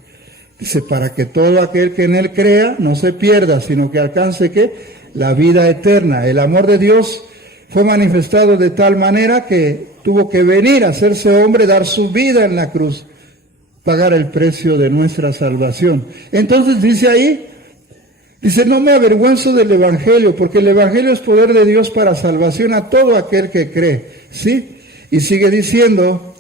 Dice, para que todo aquel que en él crea no se pierda, sino que alcance ¿qué? La vida eterna. El amor de Dios fue manifestado de tal manera que tuvo que venir a hacerse hombre, dar su vida en la cruz, pagar el precio de nuestra salvación. Entonces dice ahí, dice, no me avergüenzo del Evangelio, porque el Evangelio es poder de Dios para salvación a todo aquel que cree. ¿Sí? Y sigue diciendo,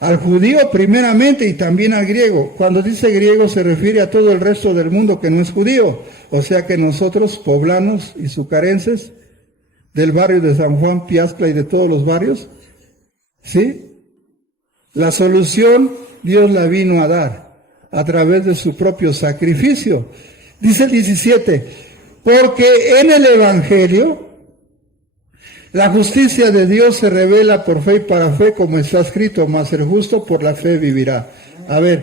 al judío primeramente y también al griego. Cuando dice griego se refiere a todo el resto del mundo que no es judío. O sea que nosotros, poblanos y sucarenses, del barrio de San Juan, Piazcla y de todos los barrios, ¿sí? La solución Dios la vino a dar a través de su propio sacrificio. Dice el 17, porque en el Evangelio la justicia de Dios se revela por fe y para fe, como está escrito, mas el justo por la fe vivirá. A ver,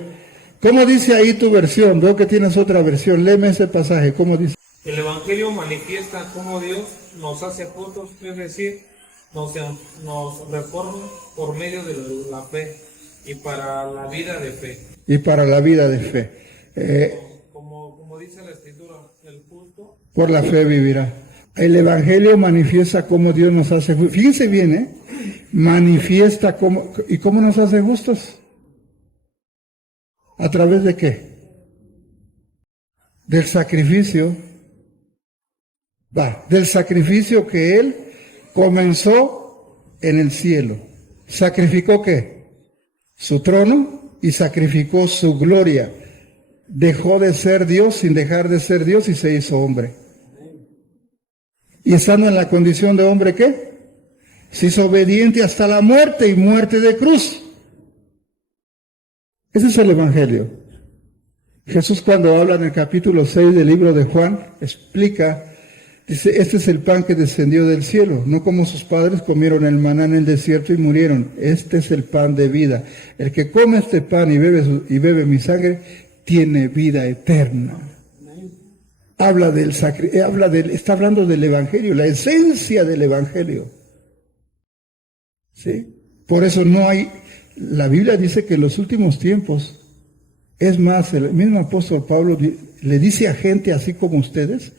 ¿cómo dice ahí tu versión? Veo que tienes otra versión, léeme ese pasaje, ¿cómo dice? El Evangelio manifiesta cómo Dios nos hace justos, es decir, nos reforma por medio de la fe y para la vida de fe. Y para la vida de fe. Como dice la Escritura, el justo por la fe vivirá. El Evangelio manifiesta cómo Dios nos hace justos. Fíjense bien, manifiesta cómo, ¿y cómo nos hace justos? ¿A través de qué? Del sacrificio. Del sacrificio que Él comenzó en el cielo. ¿Sacrificó qué? Su trono y sacrificó su gloria. Dejó de ser Dios sin dejar de ser Dios y se hizo hombre. Y estando en la condición de hombre, ¿qué? Se hizo obediente hasta la muerte y muerte de cruz. Ese es el Evangelio. Jesús, cuando habla en el capítulo 6 del libro de Juan, explica, dice, este es el pan que descendió del cielo, no como sus padres comieron el maná en el desierto y murieron. Este es el pan de vida. El que come este pan y bebe mi sangre, tiene vida eterna. Está hablando del Evangelio, la esencia del Evangelio. ¿Sí? Por eso la Biblia dice que en los últimos tiempos, es más, el mismo apóstol Pablo le dice a gente así como ustedes,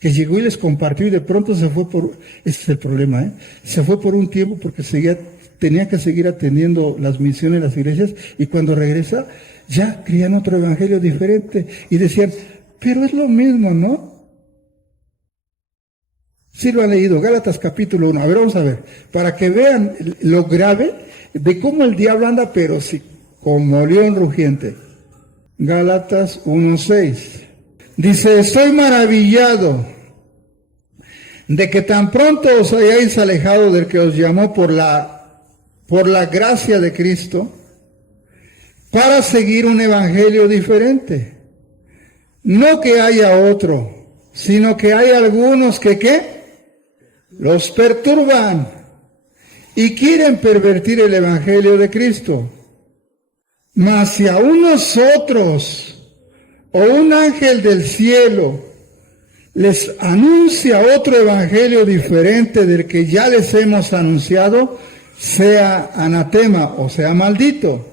que llegó y les compartió y de pronto se fue ese es el problema, se fue por un tiempo porque tenía que seguir atendiendo las misiones de las iglesias y cuando regresa ya creían otro evangelio diferente y decían, pero es lo mismo, ¿no? Sí lo han leído, Gálatas capítulo 1. A ver, vamos a ver, para que vean lo grave de cómo el diablo anda, pero sí, como león rugiente. Gálatas 1:6. Dice, estoy maravillado de que tan pronto os hayáis alejado del que os llamó por la gracia de Cristo, para seguir un evangelio diferente. No que haya otro, sino que hay algunos que ¿qué? Los perturban y quieren pervertir el evangelio de Cristo. Mas si aún nosotros o un ángel del cielo les anuncia otro evangelio diferente del que ya les hemos anunciado, sea anatema o sea maldito.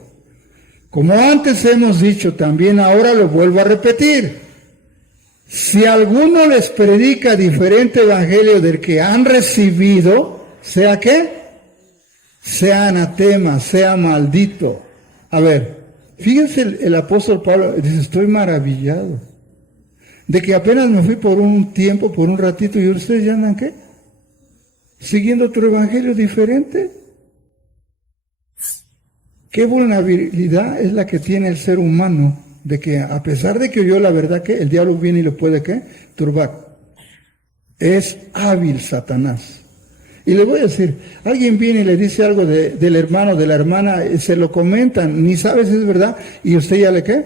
Como antes hemos dicho, también ahora lo vuelvo a repetir. Si alguno les predica diferente evangelio del que han recibido, ¿sea qué? Sea anatema, sea maldito. A ver, fíjense el apóstol Pablo, dice, estoy maravillado de que apenas me fui por un tiempo, por un ratito, y ustedes ya andan, ¿qué? Siguiendo otro evangelio diferente. ¿Qué vulnerabilidad es la que tiene el ser humano? De que a pesar de que oyó la verdad, que el diablo viene y le puede, ¿qué? Turbar. Es hábil Satanás. Y le voy a decir, alguien viene y le dice algo del hermano, de la hermana, se lo comentan, ni sabe si es verdad, y usted ya le, ¿qué?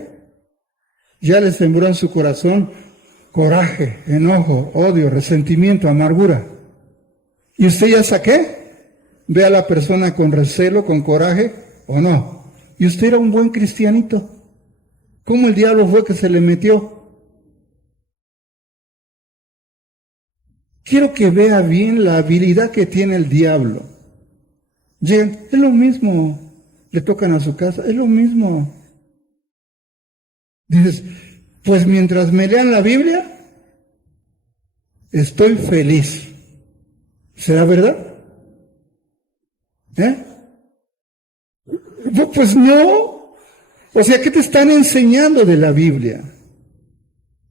Ya le sembró en su corazón coraje, enojo, odio, resentimiento, amargura. Y usted ya saqué, ve a la persona con recelo, con coraje, ¿o no? Y usted era un buen cristianito. ¿Cómo el diablo fue que se le metió? Quiero que vea bien la habilidad que tiene el diablo. Llegan, es lo mismo, le tocan a su casa, es lo mismo. Dices, pues mientras me lean la Biblia, estoy feliz. ¿Será verdad? Pues no. O sea, ¿qué te están enseñando de la Biblia?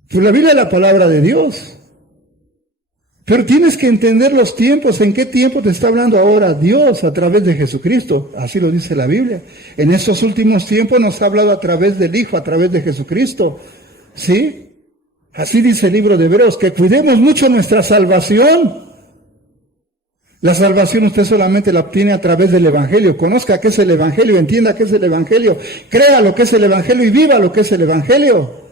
Pues la Biblia es la palabra de Dios. Pero tienes que entender los tiempos, en qué tiempo te está hablando ahora Dios a través de Jesucristo. Así lo dice la Biblia. En estos últimos tiempos nos ha hablado a través del Hijo, a través de Jesucristo. ¿Sí? Así dice el libro de Hebreos, que cuidemos mucho nuestra salvación. La salvación usted solamente la obtiene a través del Evangelio. Conozca qué es el Evangelio, entienda qué es el Evangelio, crea lo que es el Evangelio y viva lo que es el Evangelio.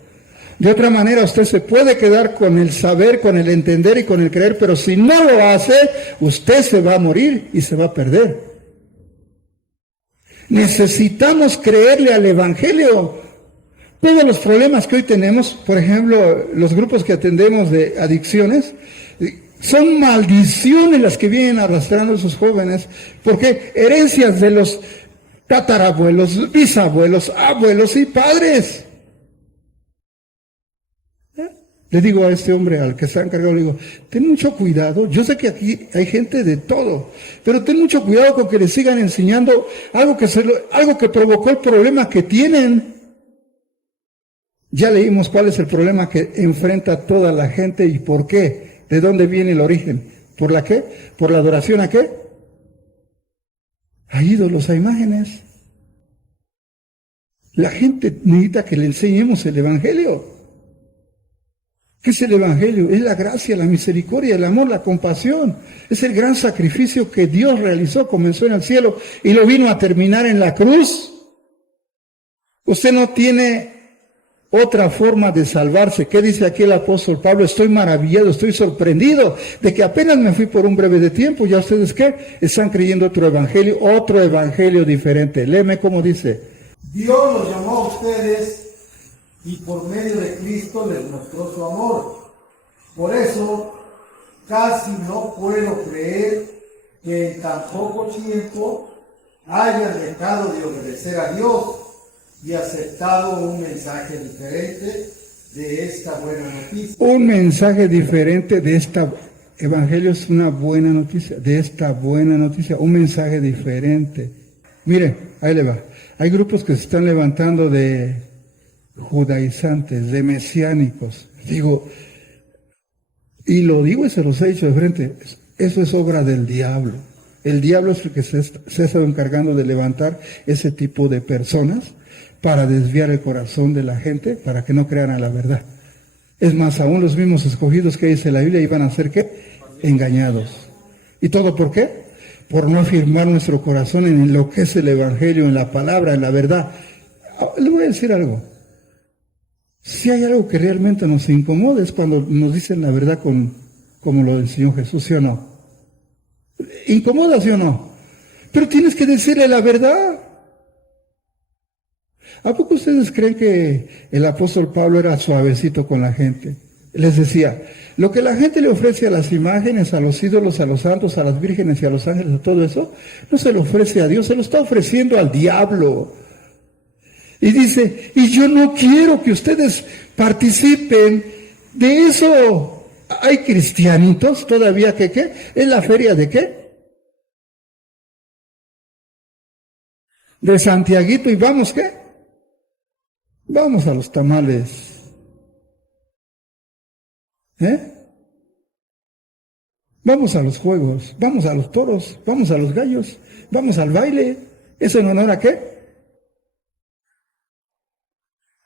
De otra manera usted se puede quedar con el saber, con el entender y con el creer, pero si no lo hace, usted se va a morir y se va a perder. Necesitamos creerle al Evangelio. Todos los problemas que hoy tenemos, por ejemplo, los grupos que atendemos de adicciones, son maldiciones las que vienen arrastrando a esos jóvenes, porque herencias de los tatarabuelos, bisabuelos, abuelos y padres. Le digo a este hombre, al que está encargado, le digo, ten mucho cuidado, yo sé que aquí hay gente de todo, pero ten mucho cuidado con que les sigan enseñando algo que provocó el problema que tienen. Ya leímos cuál es el problema que enfrenta toda la gente y por qué. ¿De dónde viene el origen? ¿Por la qué? ¿Por la adoración a qué? A ídolos, a imágenes. La gente necesita que le enseñemos el Evangelio. ¿Qué es el Evangelio? Es la gracia, la misericordia, el amor, la compasión. Es el gran sacrificio que Dios realizó, comenzó en el cielo y lo vino a terminar en la cruz. Usted no tiene otra forma de salvarse. ¿Qué dice aquí el apóstol Pablo? Estoy maravillado, estoy sorprendido de que apenas me fui por un breve de tiempo. ¿Ya ustedes qué? Están creyendo otro evangelio diferente. Léeme cómo dice. Dios los llamó a ustedes y por medio de Cristo les mostró su amor. Por eso casi no puedo creer que en tan poco tiempo hayan dejado de obedecer a Dios y aceptado un mensaje diferente de esta buena noticia. Un mensaje diferente de esta evangelio es una buena noticia, de esta buena noticia, un mensaje diferente. Mire, ahí le va. Hay grupos que se están levantando de judaizantes, de mesiánicos. Digo, y lo digo y se los he dicho de frente, eso es obra del diablo. El diablo es el que se ha estado encargando de levantar ese tipo de personas para desviar el corazón de la gente, para que no crean a la verdad. Es más, aún los mismos escogidos que dice la Biblia iban a ser ¿qué? Engañados. ¿Y todo por qué? Por no afirmar nuestro corazón en lo que es el Evangelio, en la palabra, en la verdad. Le voy a decir algo. Si hay algo que realmente nos incomoda es cuando nos dicen la verdad como lo enseñó Jesús, ¿sí o no? ¿Incomoda, sí o no? Pero tienes que decirle la verdad. ¿A poco ustedes creen que el apóstol Pablo era suavecito con la gente? Les decía, lo que la gente le ofrece a las imágenes, a los ídolos, a los santos, a las vírgenes y a los ángeles, a todo eso, no se lo ofrece a Dios, se lo está ofreciendo al diablo. Y dice, y yo no quiero que ustedes participen de eso. Hay cristianitos todavía que ¿qué? ¿Es la feria de qué? De Santiaguito, y vamos ¿qué? Vamos a los tamales. Vamos a los juegos, vamos a los toros, vamos a los gallos, vamos al baile. ¿Eso en honor a qué?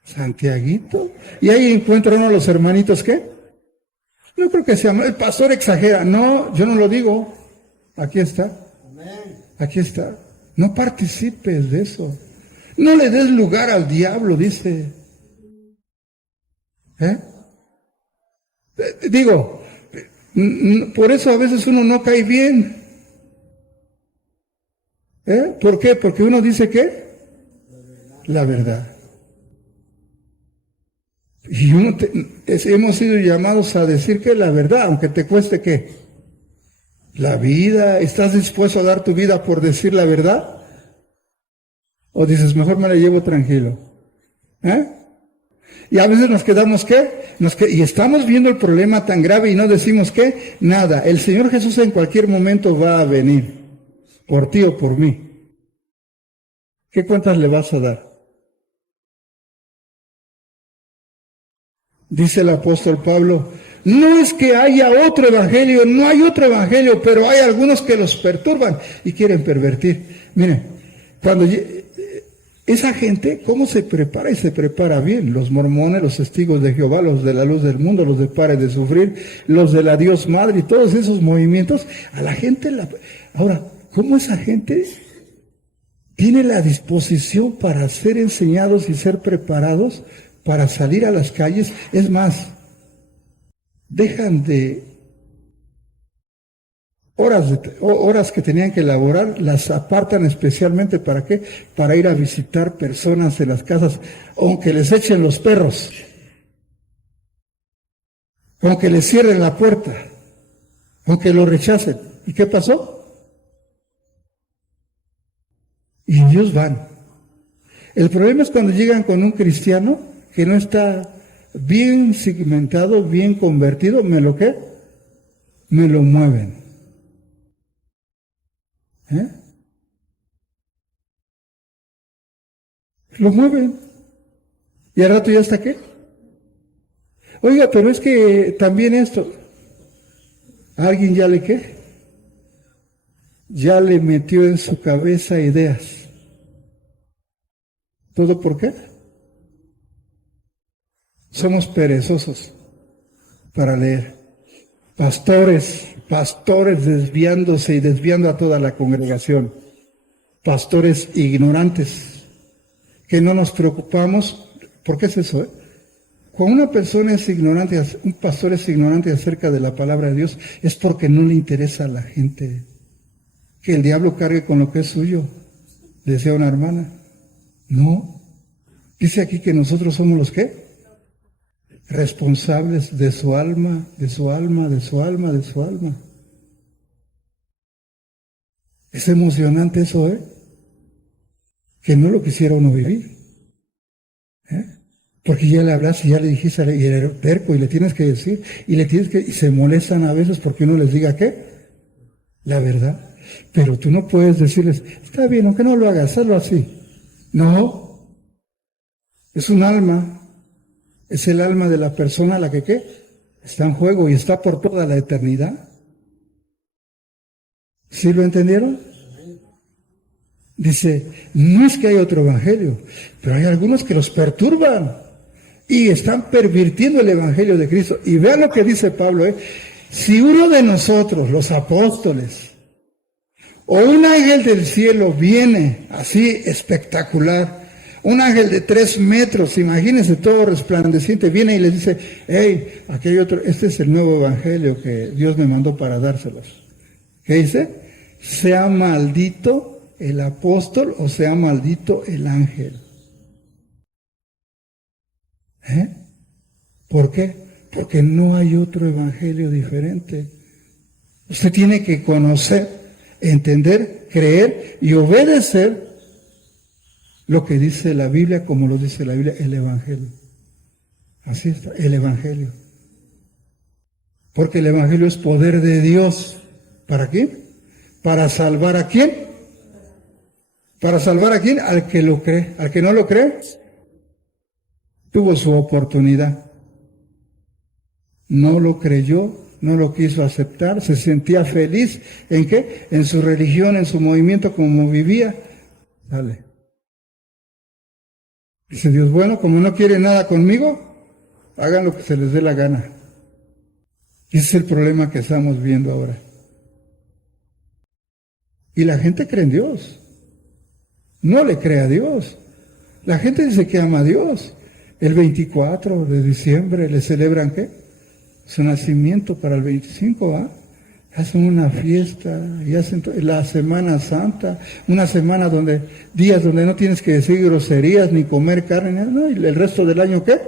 Santiaguito. Y ahí encuentra uno a los hermanitos ¿qué? No creo que sea el pastor exagera. No, yo no lo digo. Aquí está. Aquí está. No participes de eso. No le des lugar al diablo, dice. Digo, por eso a veces uno no cae bien. ¿Por qué? Porque uno dice ¿qué? La verdad. Y hemos sido llamados a decir que la verdad, aunque te cueste ¿qué? La vida. ¿Estás dispuesto a dar tu vida por decir la verdad? ¿O dices, mejor me la llevo tranquilo? Y a veces nos quedamos ¿qué? Y estamos viendo el problema tan grave y no decimos ¿qué? Nada. El Señor Jesús en cualquier momento va a venir. Por ti o por mí. ¿Qué cuentas le vas a dar? Dice el apóstol Pablo, no es que haya otro evangelio, no hay otro evangelio, pero hay algunos que los perturban y quieren pervertir. Miren, cuando esa gente, ¿cómo se prepara? Y se prepara bien. Los mormones, los testigos de Jehová, los de la luz del mundo, los de Pare de Sufrir, los de la Dios Madre y todos esos movimientos, a la gente Ahora, ¿cómo esa gente tiene la disposición para ser enseñados y ser preparados para salir a las calles? Es más, dejan de horas que tenían que elaborar, las apartan especialmente ¿para qué? Para ir a visitar personas en las casas, aunque les echen los perros, aunque les cierren la puerta, aunque lo rechacen. ¿Y qué pasó? Y ellos van. El problema es cuando llegan con un cristiano que no está bien segmentado, bien convertido, me lo mueven. Lo mueven. Y al rato ya está ¿qué? Oiga, pero es que también esto, ¿a alguien ya le qué? Ya le metió en su cabeza ideas. ¿Todo por qué? Somos perezosos para leer. Pastores desviándose y desviando a toda la congregación. Pastores ignorantes, que no nos preocupamos. ¿Por qué es eso? Cuando una persona es ignorante, un pastor es ignorante acerca de la palabra de Dios, es porque no le interesa a la gente. Que el diablo cargue con lo que es suyo, decía una hermana. No. Dice aquí que nosotros somos los ¿qué? Responsables de su alma, de su alma, de su alma, de su alma. Es emocionante eso, que no lo quisiera uno vivir. Porque ya le hablas y ya le dijiste, y eres terco, y le tienes que decir, y se molestan a veces porque uno les diga ¿qué? La verdad. Pero tú no puedes decirles, está bien, aunque no lo hagas, hazlo así. No. Es un alma. Es el alma de la persona la que ¿qué? Está en juego y está por toda la eternidad. ¿Sí lo entendieron? Dice, no es que hay otro evangelio, pero hay algunos que los perturban y están pervirtiendo el evangelio de Cristo. Y vean lo que dice Pablo, si uno de nosotros, los apóstoles, o un ángel del cielo viene así espectacular, un ángel de 3 metros, imagínense todo resplandeciente, viene y les dice, hey, aquí hay otro, este es el nuevo evangelio que Dios me mandó para dárselos. ¿Qué dice? Sea maldito el apóstol o sea maldito el ángel. ¿Por qué? Porque no hay otro evangelio diferente. Usted tiene que conocer, entender, creer y obedecer lo que dice la Biblia, como lo dice la Biblia, el evangelio. Así está, el evangelio. Porque el evangelio es poder de Dios. ¿Para quién? ¿Para salvar a quién? ¿Para salvar a quién? Al que lo cree. Al que no lo cree, tuvo su oportunidad. No lo creyó, no lo quiso aceptar, se sentía feliz. ¿En qué? En su religión, en su movimiento, como vivía. Dale. Dice Dios, bueno, como no quiere nada conmigo, hagan lo que se les dé la gana. Ese es el problema que estamos viendo ahora. Y la gente cree en Dios. No le cree a Dios. La gente dice que ama a Dios. El 24 de diciembre le celebran ¿qué? Su nacimiento para el 25, ¿va? Hacen una fiesta y hacen la Semana Santa, una semana días donde no tienes que decir groserías ni comer carne, ¿no? ¿Y el resto del año qué?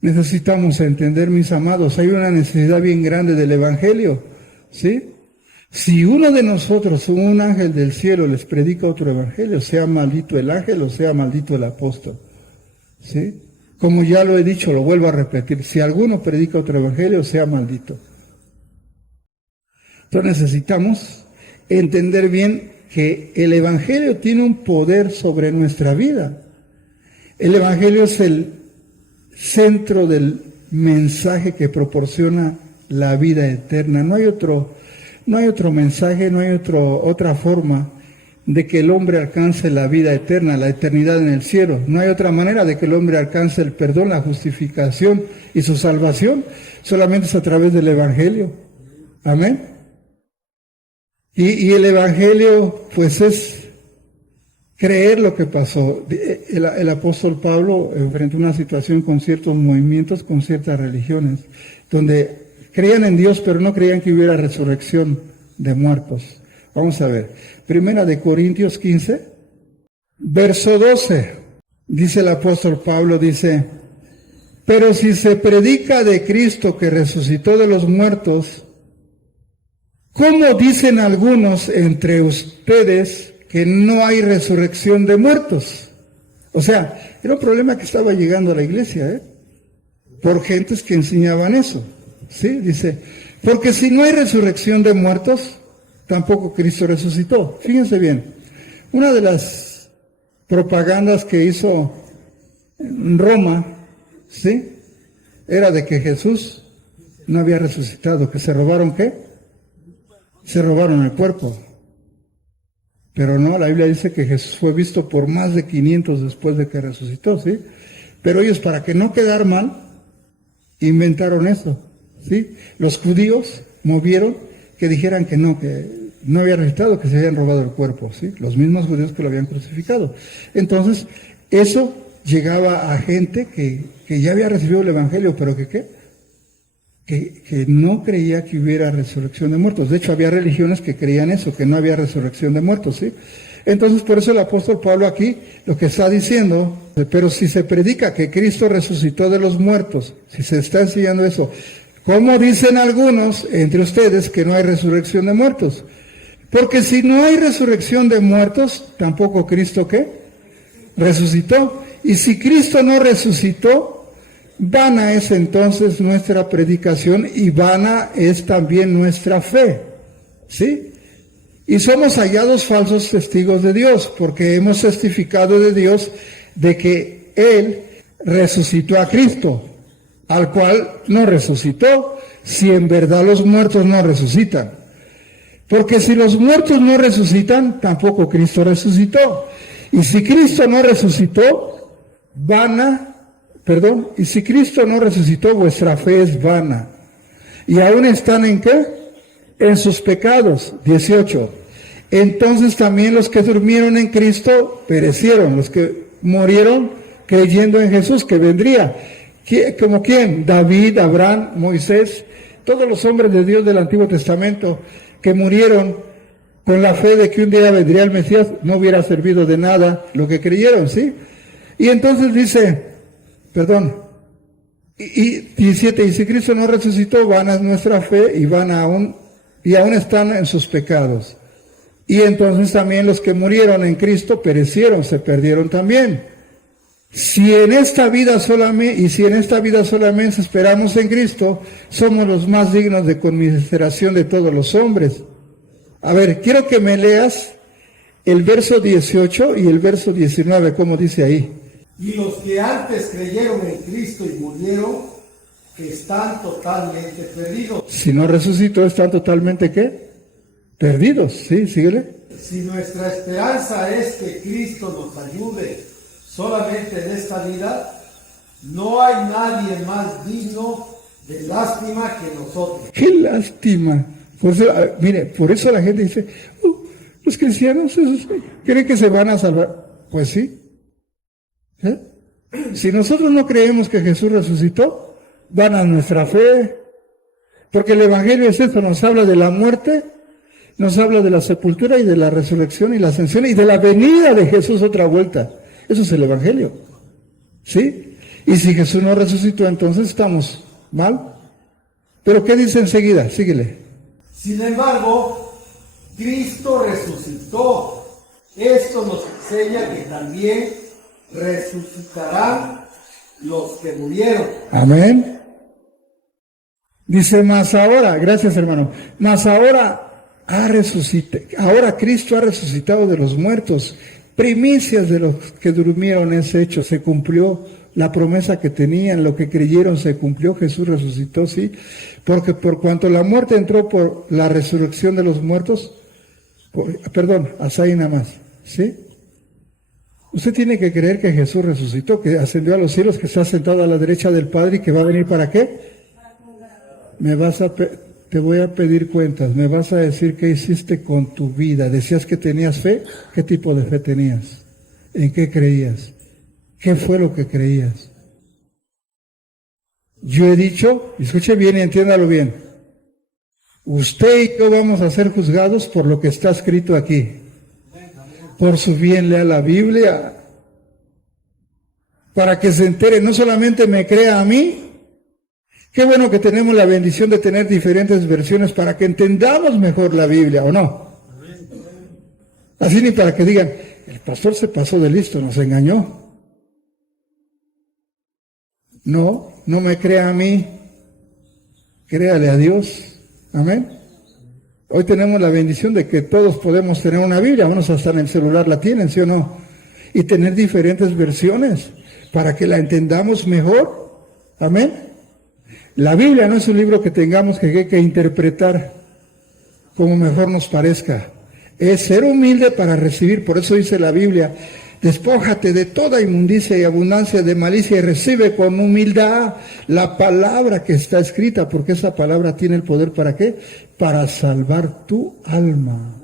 Necesitamos entender, mis amados, hay una necesidad bien grande del evangelio, ¿sí? Si uno de nosotros, un ángel del cielo, les predica otro evangelio, sea maldito el ángel o sea maldito el apóstol, ¿sí? Como ya lo he dicho, lo vuelvo a repetir, si alguno predica otro evangelio, sea maldito. Entonces necesitamos entender bien que el evangelio tiene un poder sobre nuestra vida. El evangelio es el centro del mensaje que proporciona la vida eterna. No hay otro mensaje, no hay otra forma de que el hombre alcance la vida eterna, la eternidad en el cielo. No hay otra manera de que el hombre alcance el perdón, la justificación y su salvación. Solamente es a través del evangelio. Amén. Y el evangelio, pues, es creer lo que pasó. El apóstol Pablo enfrentó una situación con ciertos movimientos, con ciertas religiones, donde creían en Dios, pero no creían que hubiera resurrección de muertos. Vamos a ver. Primera de Corintios 15, verso 12. Dice el apóstol Pablo, dice, pero si se predica de Cristo que resucitó de los muertos, ¿cómo dicen algunos entre ustedes que no hay resurrección de muertos? O sea, era un problema que estaba llegando a la iglesia, por gentes que enseñaban eso. ¿Sí? Dice, porque si no hay resurrección de muertos, tampoco Cristo resucitó. Fíjense bien, una de las propagandas que hizo Roma, ¿sí? Era de que Jesús no había resucitado, que se robaron ¿qué? Se robaron el cuerpo. Pero no, la Biblia dice que Jesús fue visto por más de 500 después de que resucitó, ¿sí? Pero ellos, para que no quedar mal, inventaron eso, ¿sí? Los judíos movieron que dijeran que no había resucitado, que se habían robado el cuerpo, ¿sí? Los mismos judíos que lo habían crucificado. Entonces, eso llegaba a gente que ya había recibido el evangelio, pero que no creía que hubiera resurrección de muertos. De hecho, había religiones que creían eso, que no había resurrección de muertos, ¿sí? Entonces, por eso el apóstol Pablo aquí lo que está diciendo, pero si se predica que Cristo resucitó de los muertos, si se está enseñando eso, ¿cómo dicen algunos entre ustedes que no hay resurrección de muertos? Porque si no hay resurrección de muertos, tampoco Cristo ¿qué? Resucitó. Y si Cristo no resucitó, vana es entonces nuestra predicación y vana es también nuestra fe. ¿Sí? Y somos hallados falsos testigos de Dios, porque hemos testificado de Dios de que Él resucitó a Cristo, al cual no resucitó, si en verdad los muertos no resucitan. Porque si los muertos no resucitan, tampoco Cristo resucitó. Y si Cristo no resucitó, y si Cristo no resucitó, vuestra fe es vana. ¿Y aún están en qué? En sus pecados. 18. Entonces también los que durmieron en Cristo perecieron, los que murieron creyendo en Jesús que vendría. ¿Como quién? David, Abraham, Moisés, todos los hombres de Dios del Antiguo Testamento que murieron con la fe de que un día vendría el Mesías, no hubiera servido de nada lo que creyeron, ¿sí? Y entonces dice, y 17, y si Cristo no resucitó, vana es nuestra fe y aún están en sus pecados. Y entonces también los que murieron en Cristo perecieron, se perdieron también. Si en esta vida solamente esperamos en Cristo, somos los más dignos de conmiseración de todos los hombres. A ver, quiero que me leas el verso 18 y el verso 19, ¿cómo dice ahí? Y los que antes creyeron en Cristo y murieron, están totalmente perdidos. Si no resucitó, están totalmente ¿qué? Perdidos, ¿sí? Síguele. Si nuestra esperanza es que Cristo nos ayude solamente en esta vida, no hay nadie más digno de lástima que nosotros. ¡Qué lástima! Por eso, mire, por eso la gente dice, los cristianos creen que se van a salvar. Pues sí. ¿Eh? Si nosotros no creemos que Jesús resucitó, van a nuestra fe. Porque el Evangelio es esto, nos habla de la muerte, nos habla de la sepultura y de la resurrección y la ascensión y de la venida de Jesús otra vuelta. Eso es el Evangelio. ¿Sí? Y si Jesús no resucitó, entonces estamos mal. Pero ¿qué dice enseguida? Síguele. Sin embargo, Cristo resucitó. Esto nos enseña que también resucitarán los que murieron. Amén. Dice, más ahora, gracias hermano, más ahora ahora Cristo ha resucitado de los muertos, primicias de los que durmieron es hecho, se cumplió la promesa que tenían, lo que creyeron se cumplió, Jesús resucitó, sí, porque por cuanto la muerte entró por la resurrección de los muertos, hasta ahí nada más, ¿sí? Usted tiene que creer que Jesús resucitó, que ascendió a los cielos, que está sentado a la derecha del Padre y que va a venir ¿para qué? Te voy a pedir cuentas, me vas a decir qué hiciste con tu vida. Decías que tenías fe, ¿qué tipo de fe tenías? ¿En qué creías? ¿Qué fue lo que creías? Yo he dicho, escuche bien y entiéndalo bien, usted y yo vamos a ser juzgados por lo que está escrito aquí. Por su bien lea la Biblia, para que se entere, no solamente me crea a mí. Qué bueno que tenemos la bendición de tener diferentes versiones para que entendamos mejor la Biblia, ¿o no? Así ni para que digan, el pastor se pasó de listo, nos engañó. No me crea a mí, créale a Dios. Amén. Hoy tenemos la bendición de que todos podemos tener una Biblia, unos hasta en el celular la tienen, ¿sí o no? Y tener diferentes versiones para que la entendamos mejor. Amén. La Biblia no es un libro que tengamos que interpretar como mejor nos parezca. Es ser humilde para recibir, por eso dice la Biblia, despójate de toda inmundicia y abundancia de malicia y recibe con humildad la palabra que está escrita, porque esa palabra tiene el poder ¿para qué? Para salvar tu alma.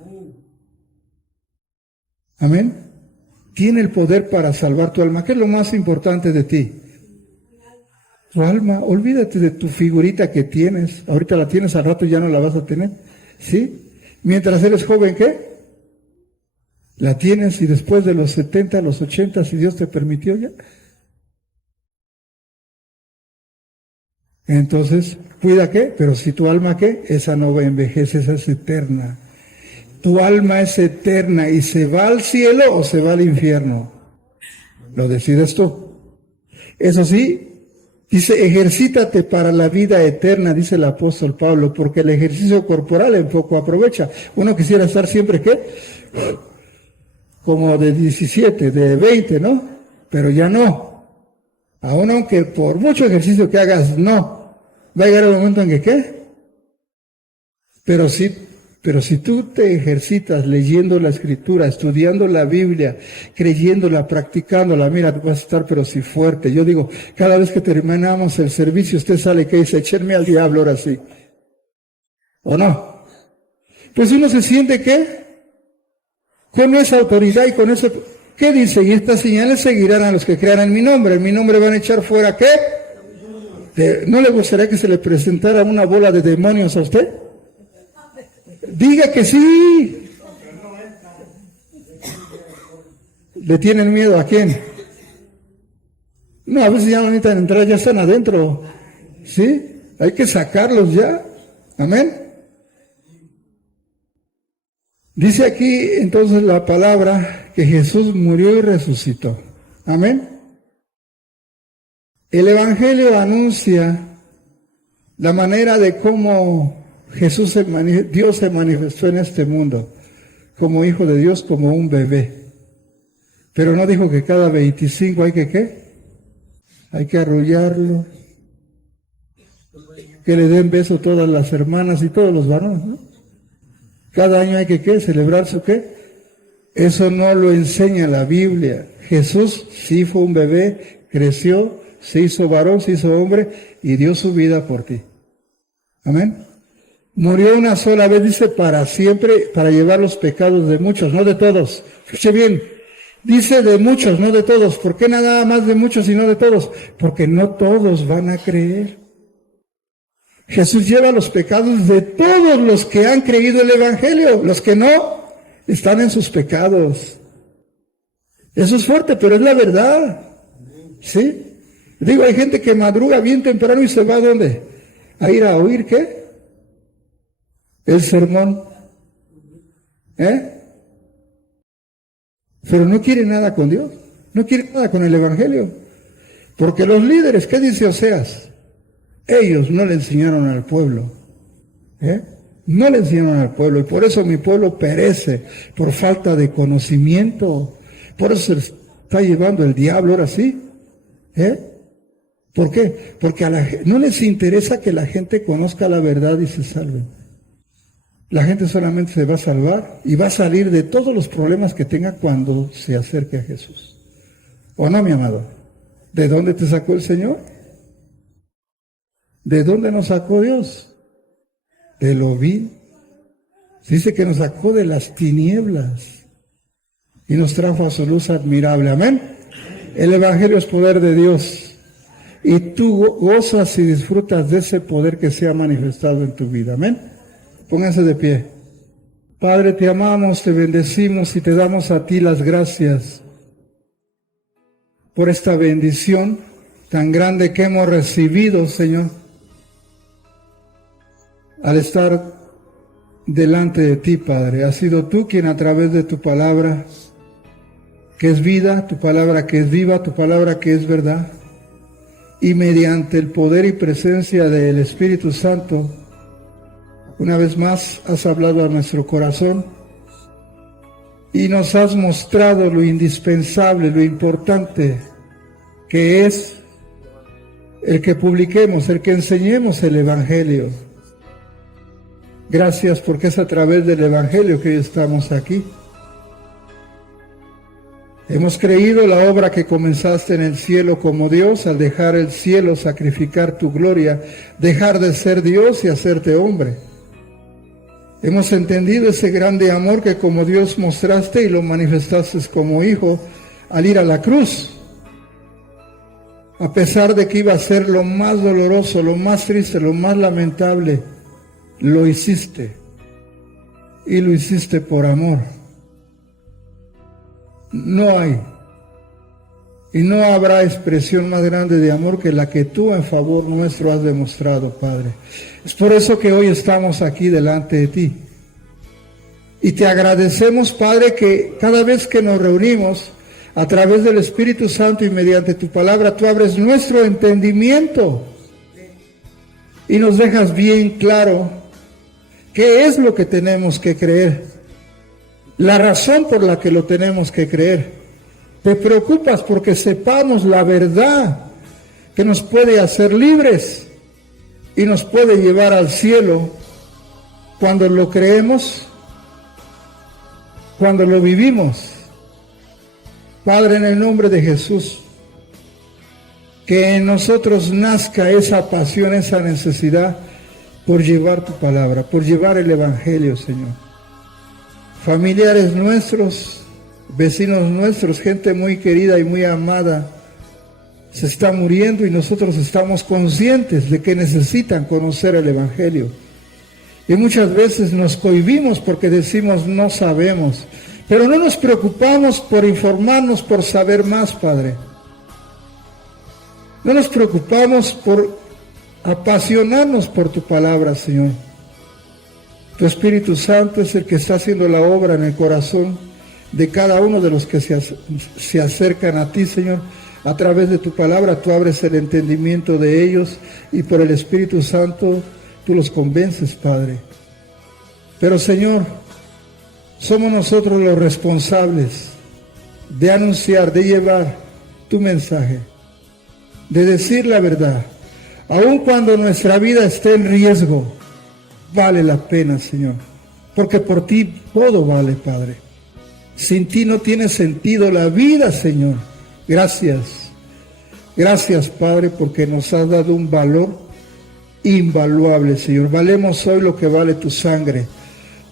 Amén. Tiene el poder para salvar tu alma. ¿Qué es lo más importante de ti? Tu alma. Olvídate de tu figurita que tienes. Ahorita la tienes, al rato ya no la vas a tener. ¿Sí? Mientras eres joven, ¿qué? La tienes y después de los 70, los 80, si Dios te permitió ya. Entonces, cuida qué, pero si tu alma qué, esa no envejece, esa es eterna. Tu alma es eterna y se va al cielo o se va al infierno. Lo decides tú. Eso sí, dice, ejercítate para la vida eterna, dice el apóstol Pablo, porque el ejercicio corporal en poco aprovecha. Uno quisiera estar siempre qué, como de 17, de 20, ¿no? Pero ya no. Aún aunque por mucho ejercicio que hagas, no. Va a llegar el momento en que ¿qué? Pero si tú te ejercitas leyendo la Escritura, estudiando la Biblia, creyéndola, practicándola, mira, vas a estar pero si fuerte. Yo digo, cada vez que terminamos el servicio, usted sale que dice, échenme al diablo ahora sí. ¿O no? Pues uno se siente ¿qué? Con esa autoridad y con eso, ¿qué dice? Y estas señales seguirán a los que crean en mi nombre. En mi nombre van a echar fuera ¿qué? ¿No le gustaría que se le presentara una bola de demonios a usted? Diga que sí. ¿Le tienen miedo a quién? No, a veces ya no necesitan entrar, ya están adentro. ¿Sí? Hay que sacarlos ya. Amén. Dice aquí entonces la palabra que Jesús murió y resucitó. Amén. El Evangelio anuncia la manera de cómo Dios se manifestó en este mundo, como Hijo de Dios, como un bebé. Pero no dijo que cada 25 hay que ¿qué? Hay que arrullarlo, que le den beso todas las hermanas y todos los varones, ¿no? Cada año hay que ¿qué? Celebrar su ¿qué? Eso no lo enseña la Biblia. Jesús sí fue un bebé, creció, se hizo varón, se hizo hombre y dio su vida por ti. Amén. Murió una sola vez, dice, para siempre, para llevar los pecados de muchos, no de todos. Escuche bien, dice de muchos, no de todos. ¿Por qué nada más de muchos y no de todos? Porque no todos van a creer. Jesús lleva los pecados de todos los que han creído el Evangelio. Los que no, están en sus pecados. Eso es fuerte, pero es la verdad. ¿Sí? Digo, hay gente que madruga bien temprano y se va ¿a dónde? A ir a oír, ¿qué? El sermón. Pero no quiere nada con Dios. No quiere nada con el Evangelio. Porque los líderes, ¿qué dice Oseas? Ellos no le enseñaron al pueblo. No le enseñaron al pueblo. Y por eso mi pueblo perece por falta de conocimiento. Por eso se está llevando el diablo ahora sí. ¿Por qué? Porque no les interesa que la gente conozca la verdad y se salve. La gente solamente se va a salvar y va a salir de todos los problemas que tenga cuando se acerque a Jesús. ¿O no, mi amado? ¿De dónde te sacó el Señor? ¿De dónde nos sacó Dios? De lo vil. Dice que nos sacó de las tinieblas y nos trajo a su luz admirable. Amén. El Evangelio es poder de Dios. Y tú gozas y disfrutas de ese poder que se ha manifestado en tu vida. Amén. Pónganse de pie. Padre, te amamos, te bendecimos y te damos a ti las gracias por esta bendición tan grande que hemos recibido, Señor, al estar delante de ti, Padre. Has sido tú quien a través de tu palabra, que es vida, tu palabra que es viva, tu palabra que es verdad, y mediante el poder y presencia del Espíritu Santo, una vez más has hablado a nuestro corazón y nos has mostrado lo indispensable, lo importante que es el que publiquemos, el que enseñemos el Evangelio. Gracias porque es a través del Evangelio que hoy estamos aquí. Hemos creído la obra que comenzaste en el cielo como Dios, al dejar el cielo, sacrificar tu gloria, dejar de ser Dios y hacerte hombre. Hemos entendido ese grande amor que como Dios mostraste y lo manifestaste como hijo al ir a la cruz. A pesar de que iba a ser lo más doloroso, lo más triste, lo más lamentable, lo hiciste. Y lo hiciste por amor. No hay y no habrá expresión más grande de amor que la que tú en favor nuestro has demostrado, Padre. Es por eso que hoy estamos aquí delante de ti. Y te agradecemos, Padre, que cada vez que nos reunimos a través del Espíritu Santo y mediante tu palabra, tú abres nuestro entendimiento y nos dejas bien claro qué es lo que tenemos que creer. La razón por la que lo tenemos que creer. Te preocupas porque sepamos la verdad que nos puede hacer libres. y nos puede llevar al cielo cuando lo creemos, cuando lo vivimos. Padre, en el nombre de Jesús, que en nosotros nazca esa pasión, esa necesidad por llevar tu palabra, por llevar el Evangelio, Señor. Familiares nuestros, vecinos nuestros, gente muy querida y muy amada, se está muriendo y nosotros estamos conscientes de que necesitan conocer el Evangelio. Y muchas veces nos cohibimos porque decimos no sabemos, pero no nos preocupamos por informarnos, por saber más, Padre. No nos preocupamos por apasionarnos por tu palabra, Señor. Tu Espíritu Santo es el que está haciendo la obra en el corazón de cada uno de los que se acercan a ti, Señor. A través de tu palabra tú abres el entendimiento de ellos y por el Espíritu Santo tú los convences, Padre. Pero, Señor, somos nosotros los responsables de anunciar, de llevar tu mensaje, de decir la verdad. Aun cuando nuestra vida esté en riesgo, vale la pena, Señor, porque por ti todo vale, Padre. Sin ti no tiene sentido la vida, Señor. Gracias. Gracias, Padre, porque nos has dado un valor invaluable, Señor. Valemos hoy lo que vale tu sangre.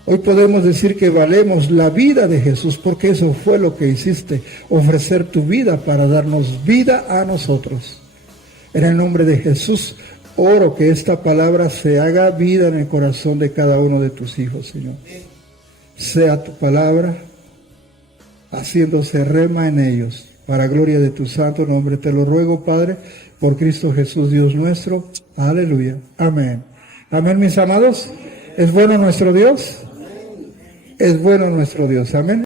Hoy podemos decir que valemos la vida de Jesús, porque eso fue lo que hiciste, ofrecer tu vida para darnos vida a nosotros. En el nombre de Jesús, oro que esta palabra se haga vida en el corazón de cada uno de tus hijos, Señor. Sea tu palabra haciéndose rema en ellos, para gloria de tu santo nombre. Te lo ruego, Padre, por Cristo Jesús, Dios nuestro. Aleluya. Amén. Amén, mis amados. ¿Es bueno nuestro Dios? Es bueno nuestro Dios. Amén.